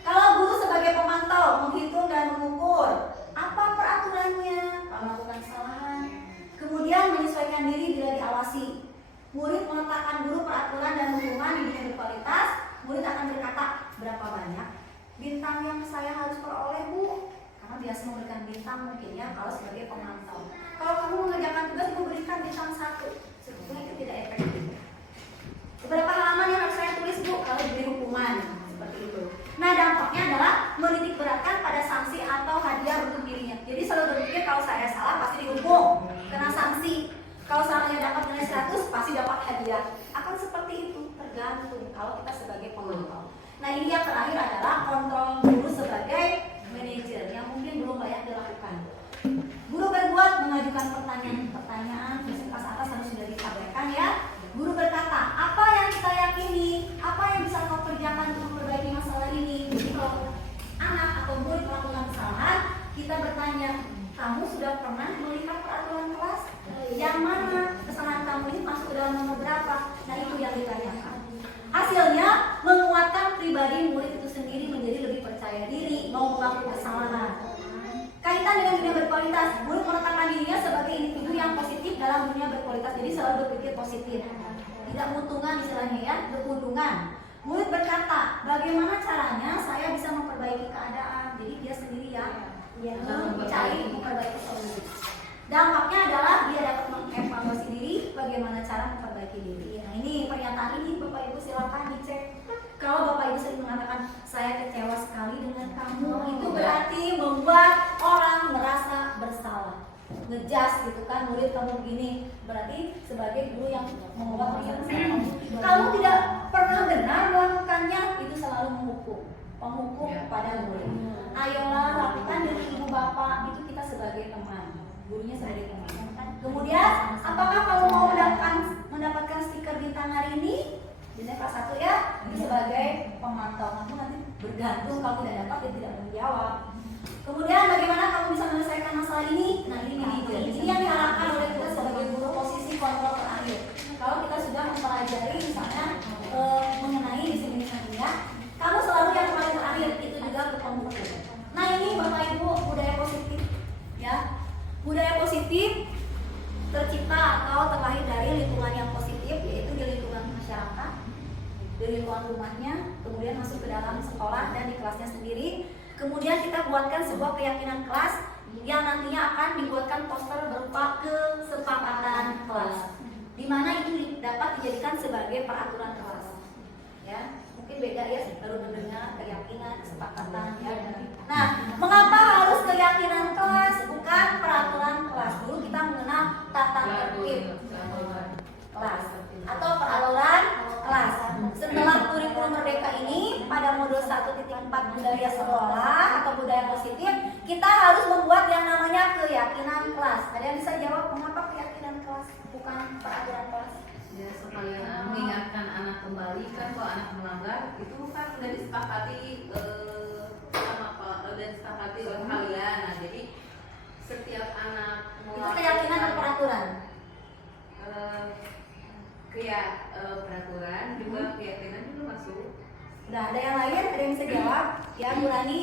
Kalau guru sebagai pemantau, menghitung dan mengukur apa peraturannya, kalau melakukan kesalahan, kemudian menyesuaikan diri bila diawasi. Murid meletakkan guru peraturan dan hukuman di dunia berkualitas. Murid akan berkata, berapa banyak bintang yang saya harus peroleh bu? Karena biasa memberikan bintang mungkin ya kalau sebagai pemantau. Kalau kamu mengerjakan tugas, ibu berikan bintang 1. Sebetulnya itu tidak efektif. Beberapa halaman yang harus saya tulis bu kalau diberi hukuman seperti itu. Nah, dampaknya adalah menitik beratkan pada sanksi atau hadiah untuk dirinya. Jadi selalu berpikir kalau saya salah pasti dihukum, kena sanksi. Kalau salahnya dapat nilai 100 pasti dapat hadiah. Akan seperti itu, tergantung kalau kita sebagai pemantau. Nah, ini yang terakhir adalah kontrol guru sebagai manajer yang mungkin belum banyak dilakukan. Guru berbuat mengajukan pertanyaan pas atas harus sudah disampaikan ya. Guru berkata, apa yang kita yakini, apa yang bisa kau kerjakan untuk memperbaiki masalah ini. Jadi kalau anak atau murid melakukan kesalahan, kita bertanya, kamu sudah pernah melihat peraturan kelas? Yang mana kesalahan kamu ini masuk ke dalam nomor berapa? Nah, itu yang ditanyakan. Hasilnya menguatkan pribadi murid itu sendiri menjadi lebih percaya diri, mau melakukan kesalahan. Kaitan dengan dunia berkualitas, murid meletakkan dirinya sebagai individu yang positif dalam dunia berkualitas. Jadi selalu berpikir positif, tidak menguntungkan istilahnya ya, berkeuntungan. Murid berkata, bagaimana caranya saya bisa memperbaiki keadaan? Jadi dia sendiri yang mencari memperbaiki solusi. Dampaknya adalah dia dapat mengevaluasi diri, bagaimana cara memperbaiki diri. Nah, ini pernyataan ini Bapak Ibu silakan dicek. Kalau Bapak Ibu sering mengatakan saya kecewa sekali dengan kamu, itu berarti membuat orang merasa bersalah. Ngejas gitu kan, murid kamu begini, berarti sebagai guru yang membuat merasa bersalah. Kamu tidak pernah benar melakukannya, itu selalu penghukum pada murid. Ayolah lakukan dari ibu bapak, itu kita sebagai teman, gurunya sebagai teman. Kemudian, apakah kamu mau mendapatkan stiker bintang hari ini? Biasanya kelas 1 ya, ini sebagai pemantau. Kamu nanti bergantung, kalau tidak dapat dia tidak menjawab. Kemudian bagaimana kamu bisa menyelesaikan masalah ini? Nah, ini manajer. Ini yang diharapkan oleh kita sebagai guru, posisi kontrol terakhir. Kalau kita sudah mempelajari misalnya mengenai disiplin ya, kamu selalu yang paling terakhir, itu juga ketemu. Nah, ini Bapak Ibu budaya positif ya. Budaya positif tercipta atau terlahir dari lingkungan yang positif, yaitu di lingkungan masyarakat, di lingkungan rumahnya, kemudian masuk ke dalam sekolah dan di kelasnya sendiri. Kemudian kita buatkan sebuah keyakinan kelas yang nantinya akan dibuatkan poster berupa kesepakatan kelas, di mana itu dapat dijadikan sebagai peraturan kelas. Ya, mungkin beda ya, baru mendengar keyakinan, kesepakatan ya. Nah, mengapa harus keyakinan kelas bukan peraturan kelas? Dulu kita mengenal tata tertib kelas atau peraturan kelas. Setelah kurikulum merdeka ini pada modul 1.4 budaya sekolah atau budaya positif, kita harus membuat yang namanya keyakinan kelas. Ada yang bisa jawab mengapa keyakinan kelas bukan peraturan kelas? Ya, supaya mengingatkan anak kembali kan kalau anak melanggar itu kan sudah disepakati oleh kalian. Nah, jadi setiap anak Itu keyakinan atau peraturan? Peraturan juga keyakinan juga masuk. Udah ada yang lain? Ada yang bisa jawab? Ya, Bu Rani.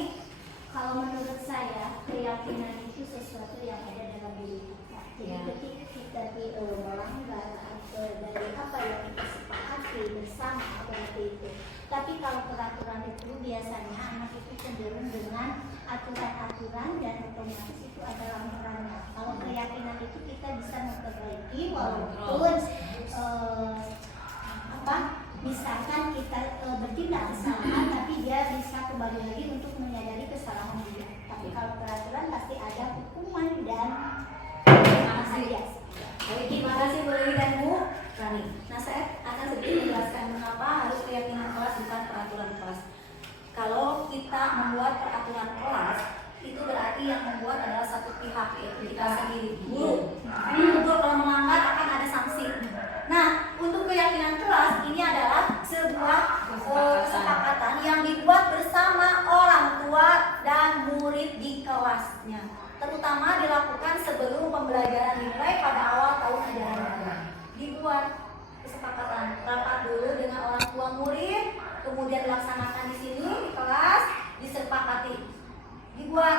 Kalau menurut saya, keyakinan itu sesuatu yang ada dalam diri kita. Jadi Ya. ketika kita melanggar dari apa yang kita sepakati bersama seperti itu. Tapi kalau peraturan itu biasanya anak itu keyakinan dan otomatis itu adalah moralnya. Kalau keyakinan itu kita bisa memperbaiki walaupun misalkan kita bertindak kesalahan, tapi dia bisa kembali lagi untuk menyadari kesalahan dia. Tapi kalau peraturan pasti ada hukuman dan sanksi. Baik, terima kasih Bu Lili dan Bu Rani. Nah, saya akan sedikit menjelaskan mengapa harus keyakinan kelas bukan peraturan kelas. Kalau kita membuat peraturan kelas, itu berarti yang membuat adalah satu pihak, yaitu kita sendiri, guru. Untuk kalau melanggar akan ada sanksi. Nah, untuk keyakinan kelas ini adalah sebuah kesepakatan yang dibuat bersama orang tua dan murid di kelasnya. Terutama dilakukan sebelum pembelajaran dimulai pada awal tahun ajaran baru. Dibuat kesepakatan rapat dulu dengan orang tua murid, kemudian dilaksanakan di sini di kelas, disepakati. Dibuat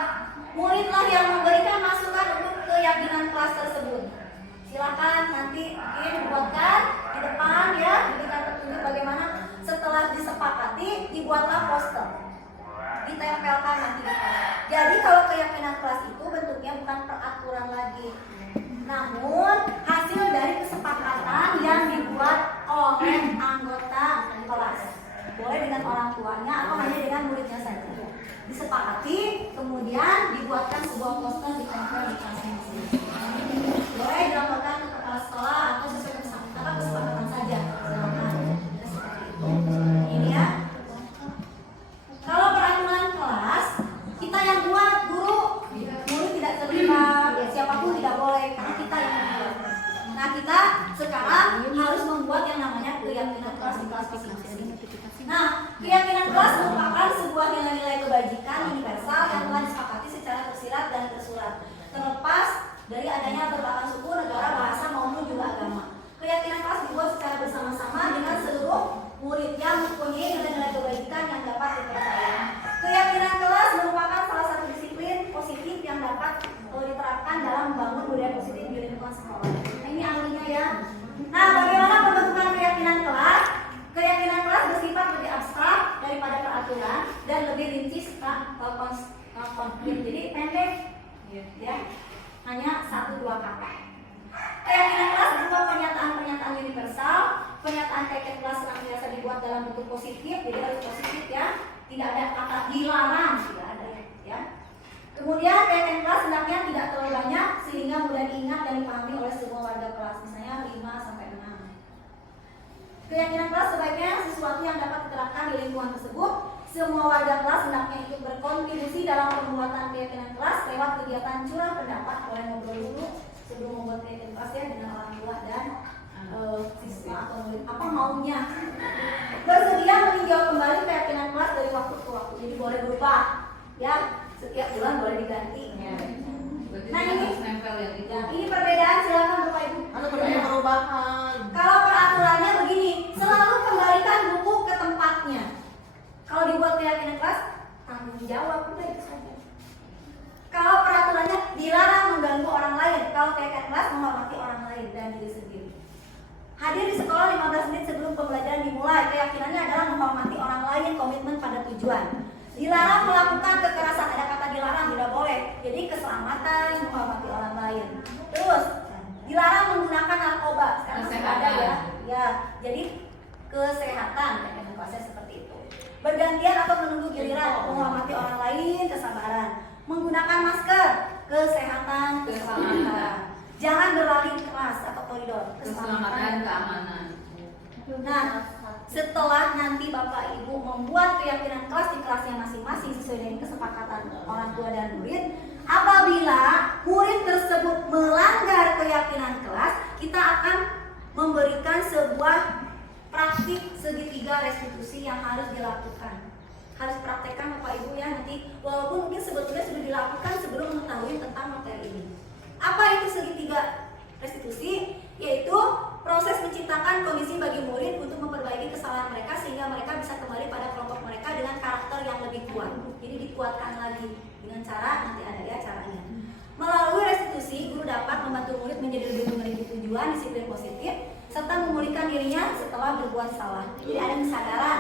muridlah yang memberikan masukan untuk keyakinan kelas tersebut. Silakan nanti mungkin dibuatkan di depan ya, diberikan petunjuk bagaimana. Setelah disepakati, dibuatlah poster, ditempelkan nanti di kelas. Jadi kalau keyakinan kelas itu bentuknya bukan peraturan lagi, namun hasil dari kesepakatan yang dibuat oleh anggota kelas. Boleh dengan orang tuanya atau hanya dengan muridnya saja. Disepakati, kemudian dibuatkan sebuah poster ditempel di kelas masing-masing. Boleh dilaporkan ke kepala sekolah atau sesuai kesepakatan saja. Silakan. Seperti itu. Ini ya. Kalau peraturan kelas, kita yang buat, guru, murid tidak terlibat, siapapun tidak boleh, karena kita yang membuat. Nah, kita sekarang harus membuat yang namanya keyakinan kelas di kelas masing-masing. Nah, keyakinan kelas merupakan sebuah nilai-nilai kebajikan universal yang telah disepakati secara tersirat dan tersurat, terlepas dari adanya berbagai suku, negara, bahasa maupun juga agama. Keyakinan kelas dibuat secara bersama-sama dengan seluruh murid yang mempunyai nilai-nilai kebajikan yang dapat dipercaya. Keyakinan kelas merupakan salah satu disiplin positif yang dapat diterapkan dalam membangun budaya positif di lingkungan sekolah. Nah, ini ahlinya ya. Nah, bagaimana pembentukan keyakinan kelas? Keyakinan kelas bersifat lebih abstrak daripada peraturan dan lebih rinci serta konkret. Jadi pendek, ya, hanya 1-2 kata. Keyakinan kelas berupa pernyataan-pernyataan universal. Pernyataan keyakinan kelas senantiasa dibuat dalam bentuk positif, jadi harus positif ya. Tidak ada kata dilarang, tidak ada ya. Kemudian keyakinan kelas hendaknya tidak terlalu banyak sehingga mudah diingat dan dipahami oleh semua warga kelas, misalnya 5-6. Keyakinan kelas sebaiknya sesuatu yang dapat diterapkan di lingkungan tersebut. Semua warga kelas hendaknya ikut berkontribusi dalam pembuatan keyakinan kelas lewat kegiatan curah pendapat. Boleh ngobrol dulu sebelum membuat keyakinan kelas ya dengan orang tua dan siswa atau murid apa maunya. Bersedia meninjau kembali keyakinan kelas dari waktu ke waktu. Jadi boleh berubah ya, setiap bulan boleh diganti. Nah ini perbedaan, silakan Bapak Ibu. Ada perubahan. Kalau peraturannya begini, selalu kembalikan buku ke tempatnya. Kalau dibuat keyakinan kelas, tanggung jawab udah itu saja. Kalau peraturannya dilarang mengganggu orang lain, kalau keyakinan kelas menghormati orang lain dan diri sendiri. Hadir di sekolah 15 menit sebelum pembelajaran dimulai, keyakinannya adalah menghormati orang lain, komitmen pada tujuan. Dilarang melakukan kekerasan, ada kata dilarang, tidak boleh. Jadi keselamatan, menghormati orang lain. Terus dilarang menggunakan narkoba, sekarang sudah ada ya. Ya, jadi kesehatan, keyakinan kelasnya seperti itu. Bergantian atau menunggu giliran, menghormati orang lain, kesabaran. Menggunakan masker, kesehatan, keselamatan. Jangan berlari keras atau koridor, keselamatan, keamanan. Nah, setelah nanti Bapak Ibu membuat keyakinan kelas di kelasnya masing-masing sesuai dengan kesepakatan orang tua dan murid, apabila murid tersebut melanggar keyakinan kelas, kita akan memberikan sebuah praktik segitiga restitusi yang harus dilakukan. Harus praktekkan Bapak Ibu ya, nanti walaupun mungkin sebetulnya sudah dilakukan sebelum mengetahui tentang materi ini. Apa itu segitiga restitusi? Yaitu proses menciptakan kondisi bagi murid untuk memperbaiki kesalahan mereka sehingga mereka bisa kembali pada kelompok mereka dengan karakter yang lebih kuat. Jadi dikuatkan lagi dengan cara, nanti ada ya caranya. Melalui restitusi, guru dapat membantu murid menjadi lebih memiliki tujuan, disiplin positif, serta memulihkan dirinya setelah berbuat salah. Jadi ada kesadaran.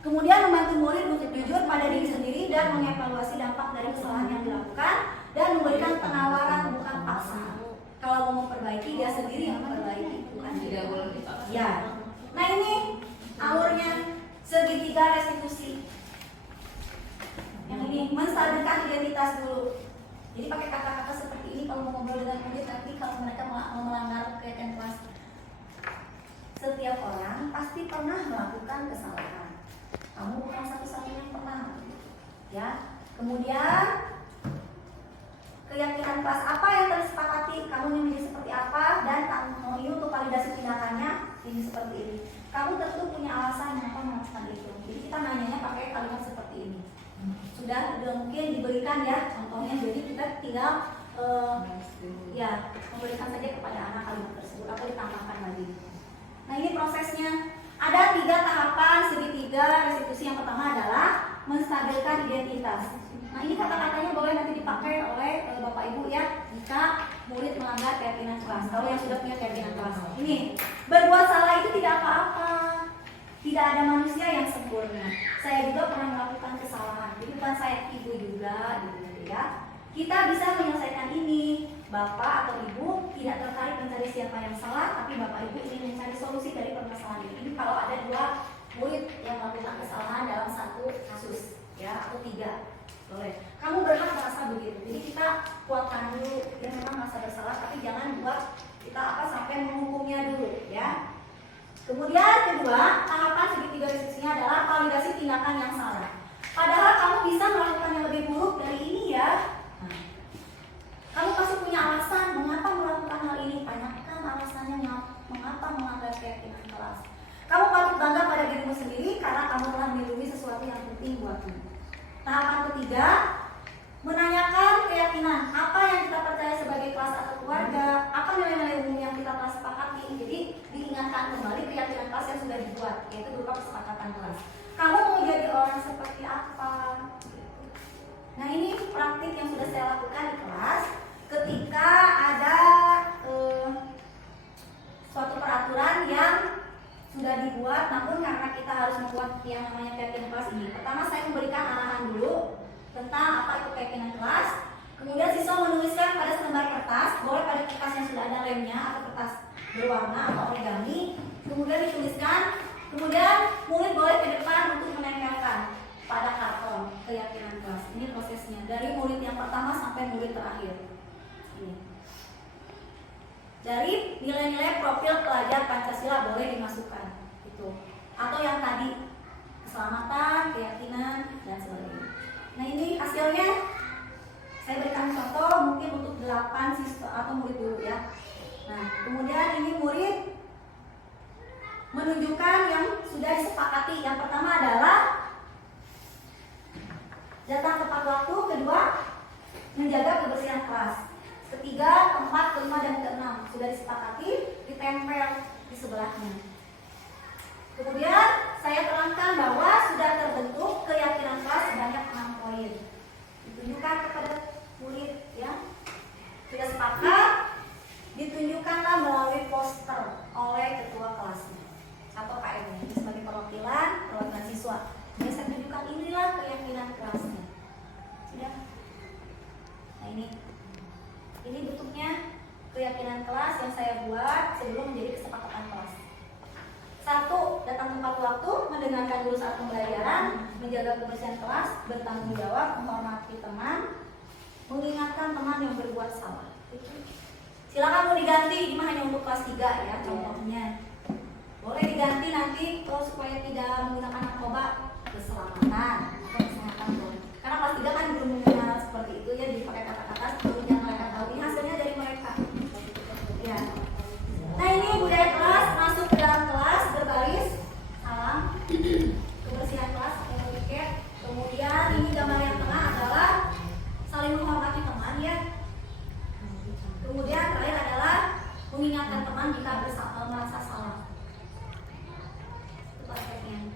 Kemudian membantu murid untuk jujur pada diri sendiri dan mengevaluasi dampak dari kesalahan yang dilakukan. Kalau mau memperbaiki, dia sendiri yang memperbaiki, bukan Tidak boleh dipaksa. ya. Nah ini alurnya segitiga restitusi. Yang ini menstabilkan identitas dulu. Jadi pakai kata-kata seperti ini kalau mau ngobrol dengan murid nanti kalau mereka melanggar keyakinan kelas. Setiap orang pasti pernah melakukan kesalahan. Kamu bukan satu-satunya yang pernah, ya. Kemudian keyakinan kelas apa yang tersepakati, kamu menjadi seperti apa, dan kamu ini untuk validasi tindakannya ini seperti ini. Kamu tentu punya alasan mengapa melakukan itu. Jadi kita nanyanya pakai kalimat seperti ini. Sudah mungkin diberikan ya contohnya, jadi kita tinggal ya memberikan saja kepada anak kalimat tersebut atau ditambahkan lagi. Nah ini prosesnya ada 3 tahapan segitiga restitusi. Yang pertama adalah menstabilkan identitas. Nah ini kata-katanya boleh nanti dipakai oleh Bapak Ibu ya jika murid melanggar keyakinan kelas. Kalau yang sudah punya keyakinan kelas, ini berbuat salah itu tidak apa-apa. Tidak ada manusia yang sempurna. Saya juga pernah melakukan kesalahan. Jadi bukan saya ibu juga, gitu ya. Kita bisa menyelesaikan ini. Bapak atau ibu tidak tertarik mencari siapa yang salah, tapi bapak ibu ingin mencari solusi dari permasalahan ini. Ini kalau ada 2 murid yang melakukan kesalahan dalam satu kasus, ya, atau 3, boleh. Kamu berhak merasa begitu. Jadi kita kuatkan dulu. Dia memang merasa bersalah, tapi jangan buat kita sampai menghukumnya dulu, ya. Kemudian kedua, tahapan segitiga restitusinya adalah validasi tindakan yang salah. Padahal kamu bisa melakukan yang lebih buruk dari ini ya. Kamu pasti punya alasan mengapa melakukan hal ini. Tanyakan alasannya mengapa melanggar keyakinan kelas. Kamu patut bangga pada dirimu sendiri karena kamu telah melindungi sesuatu yang penting buatmu. Tahapan ketiga, menanyakan keyakinan. Apa yang kita percaya sebagai kelas atau keluarga? Apa nilai-nilai umum yang kita telah sepakati? Jadi diingatkan kembali keyakinan kelas yang sudah dibuat, yaitu berupa kesepakatan kelas. Kamu mau jadi orang seperti apa? Nah ini praktik yang sudah saya lakukan di kelas. Ketika ada suatu peraturan yang sudah dibuat, namun karena kita harus membuat yang namanya keyakinan kelas ini. Pertama saya memberikan arahan dulu tentang apa itu keyakinan kelas. Kemudian siswa menuliskan pada selembar kertas, boleh pada kertas yang sudah ada lemnya atau kertas berwarna atau origami. Kemudian dituliskan. Kemudian murid boleh ke depan untuk menempelkan pada karton keyakinan kelas. Ini prosesnya dari murid yang pertama sampai murid terakhir. Ini. Dari nilai-nilai profil pelajar Pancasila boleh dimasukkan itu. Atau yang tadi keselamatan, keyakinan dan sebagainya. Nah ini hasilnya saya berikan contoh mungkin untuk 8 siswa atau murid dulu ya. Nah kemudian ini murid menunjukkan yang sudah disepakati. Yang pertama adalah datang tepat waktu, kedua menjaga kebersihan kelas, ketiga, keempat, kelima, dan keenam sudah disepakati, ditempel di sebelahnya. Kemudian saya terangkan bahwa sudah terbentuk keyakinan kelas sebanyak 6 poin. Ditunjukkan kepada murid ya. Sudah sepakat, ditunjukkanlah melalui poster oleh ketua kelasnya atau KM-nya sebagai perwakilan siswa. Jadi saya tunjukkan inilah keyakinan kelasnya. Sudah. Nah ini bentuknya keyakinan kelas yang saya buat sebelum menjadi kesepakatan kelas. 1. Datang tepat waktu, mendengarkan dulu saat pembelajaran, menjaga kebersihan kelas, bertanggung jawab, menghormati teman, mengingatkan teman yang berbuat salah. Silakan mau diganti, ini mah hanya untuk kelas 3 ya contohnya. Boleh diganti nanti supaya tidak menggunakan narkoba, keselamatan atau kesehatan boleh. Karena kelas 3 kan belum mengenal seperti itu ya, dipakai kata-kata seperti yang mereka tahu. Ini hasilnya dari mereka. Ya. Nah ini budaya kelas, masuk ke dalam kelas, berbaris, salam, kebersihan kelas, etiket. Kemudian ini gambar yang tengah adalah saling menghormati teman ya. Kemudian terakhir adalah mengingatkan teman jika merasa salah.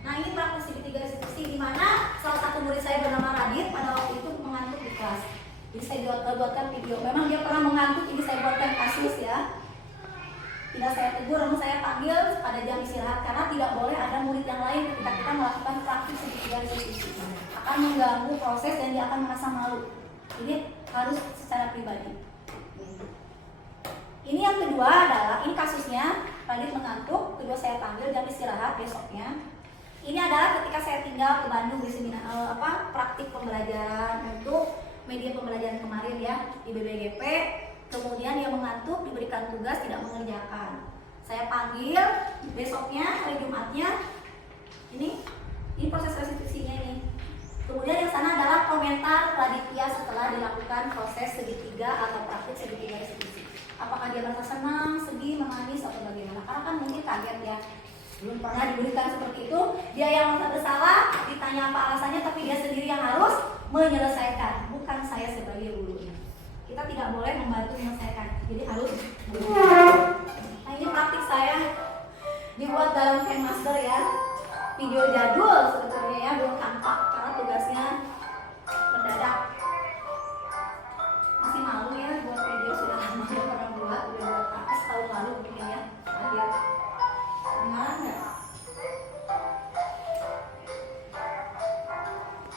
Nah ini praktis segitiga restitusi di mana salah satu murid saya bernama Radit pada waktu itu mengantuk di kelas. Jadi saya buatkan video. Memang dia pernah mengantuk, ini saya buatkan kasus ya. Tidak saya tegur, namun saya panggil pada jam istirahat karena tidak boleh ada murid yang lain ketika kita melakukan praktik segitiga restitusi. Akan mengganggu proses dan dia akan merasa malu. Ini harus secara pribadi. Ini yang kedua adalah, ini kasusnya Radit mengantuk, kedua saya panggil jam istirahat besoknya. Ini adalah ketika saya tinggal ke Bandung di seminar praktik pembelajaran untuk media pembelajaran kemarin ya di BBGP. Kemudian dia mengantuk, diberikan tugas tidak mengerjakan. Saya panggil besoknya hari Jumatnya. Ini proses restitusinya ini. Kemudian yang sana adalah komentar Raditya setelah dilakukan proses segitiga atau praktik segitiga restitusi. Apakah dia merasa senang, sedih, menangis atau bagaimana? Karena kan mungkin kaget ya, belum pernah diberikan seperti itu. Dia yang merasa bersalah, ditanya apa alasannya, tapi dia sendiri yang harus menyelesaikan, bukan saya sebagai gurunya. Kita tidak boleh membantu menyelesaikan, jadi harus. Nah ini praktik saya dibuat dalam Handmaster ya, video jadul sebetulnya ya, belum tampak karena tugasnya mendadak. Masih malu ya buat video, sudah lama pernah buat, udah tahun lalu mungkin ya. Akhir benar nggak?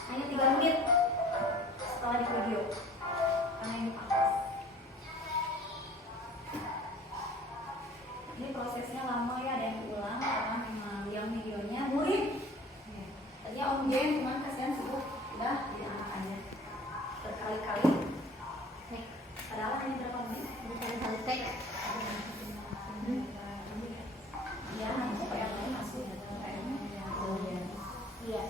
Hanya 3 menit setelah di video karena ini panas. Ini prosesnya lama ya, ada yang diulang karena memang yang videonya murid. Tadi Om Jen cuman kasihan sibuk, udah diangkat aja berkali-kali. Nih, padahal hanya berapa menit? Bukan satu take. Ya, nanti supaya yang lain masuk. Iya.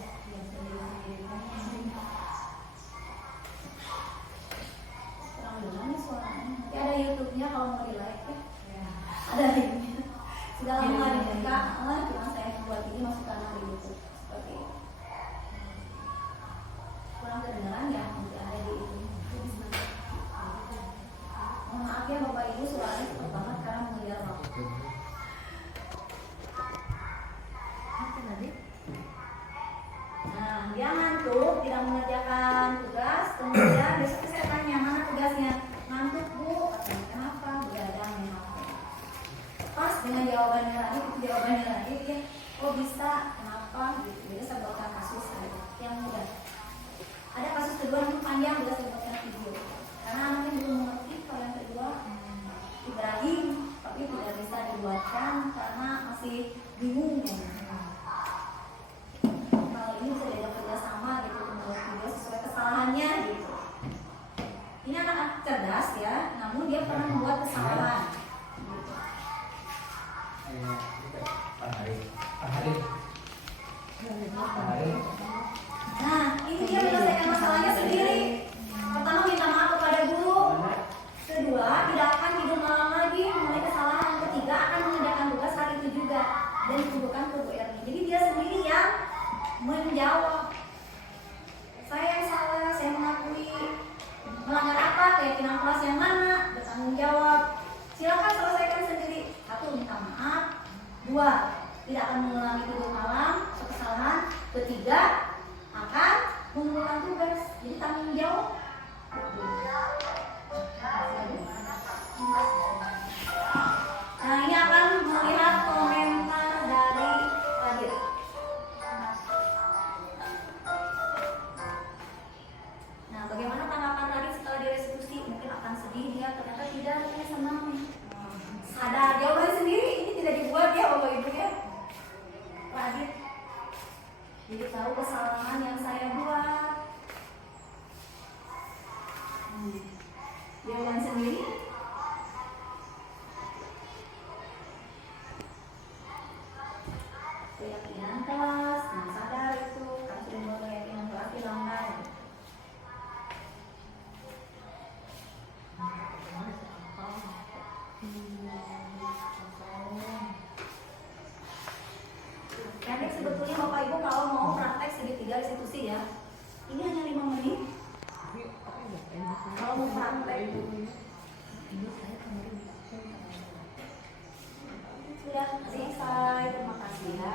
Terang dengar nih suaranya. Nanti ada YouTube-nya kalau mau di like ya. Ada linknya. Sudah lama nggak dibuka, cuma saya buat ini masuk karena di YouTube seperti itu. Kurang kedengaran ya, nanti ada di itu. Mohon maaf ya Bapak Ibu, suaranya cepet banget karena mengejar waktu. Nah, dia ngantuk, tidak mengerjakan tugas, kemudian besok saya tanya mana tugasnya. Ngantuk Bu, katanya kenapa? Begadang ya. Pas dengan jawabannya lagi dia, oh bisa, kenapa gitu. Jadi saya buatkan kasus yang mudah. Ada kasus kedua yang panjang, sudah saya buatkan video. Karena anaknya belum mengerti. Kalau yang kedua Ibrahim, tapi tidak bisa dibuatkan karena masih bingung ya. Kalau ini bisa diajak kerjasama gitu, membuat video sesuai kesalahannya gitu. Ini anak cerdas ya, namun dia pernah membuat kesalahan. Nah, ini dia menyelesaikan masalahnya sendiri. Pertama minta maaf kepada guru. Kedua, tidak akan tidur malam lagi mengenai kesalahan. Ketiga, akan mengerjakan tugas hari itu juga dan dikumpulkan ke Bu Erni. Jadi dia sendiri yang menjawab. Saya yang salah, saya mengakui. Melanggar apa? Keyakinan kelas yang mana? Bertanggung jawab. Silakan selesaikan sendiri. 1. Minta maaf. 2. Tidak akan mengulangi tidur malam atau kesalahan. 3. Akan mengumpulkan tugas. Jadi tanggung jawab. Nah ini akan melihat komentar dari Radit. Nah bagaimana tanggapan Radit setelah direstitusi? Mungkin akan sedih dia, ternyata tidak, dia senang nih. Sadar jawaban sendiri, ini tidak dibuat ya Bapak Ibu ya. Radit jadi tahu kesalahan yang saya buat. Jawaban sendiri. Keyakinan kelas, nah sadar itu kan sudah mulai keyakinan kelas dilanggar. Jadi sebetulnya Bapak Ibu kalau mau praktek segitiga restitusi ya, ini hanya 5 menit. Kalau mau praktek sudah selesai, terima kasih ya.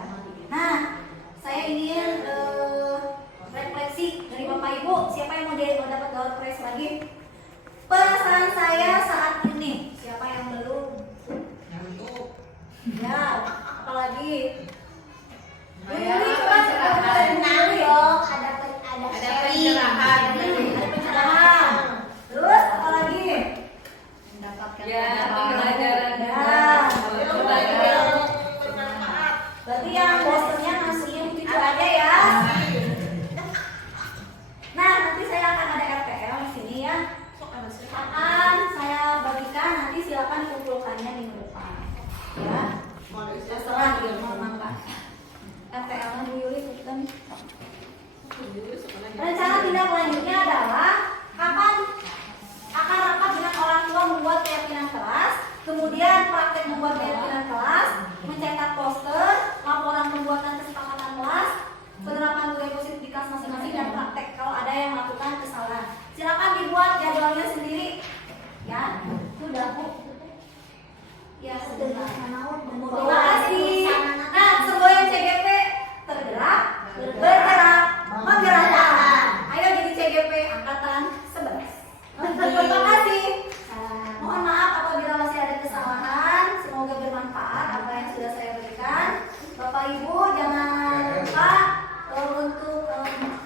Nah, saya ingin refleksi dari Bapak Ibu. Siapa yang mau dapat door prize lagi? Pesan saya saat ini, siapa yang belum? Ya, apalagi? Ada pencerahan. Terus apa lagi? Ya, pembelajaran melakukan kesalahan. Silakan dibuat jadwalnya sendiri. Ya, sudah Bu. Ya, sudah. Terima kasih. Nah, semboyan CGP tergerak, bergerak, menggerakkan. Ayo jadi CGP angkatan 11. Terima kasih. Mohon maaf apabila masih ada kesalahan. Semoga bermanfaat apa yang sudah saya berikan. Bapak Ibu jangan lupa untuk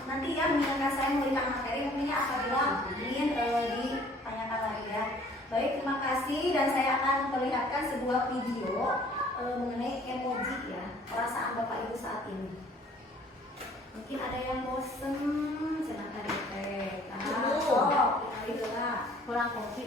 nanti ya mengingatkan saya memberikan materi mungkinnya apabila ingin ditanyakan lagi ya. Baik, terima kasih dan saya akan memperlihatkan sebuah video mengenai emoji ya, perasaan Bapak Ibu saat ini. Mungkin ada yang bosen, silakan deh. Kurang kopi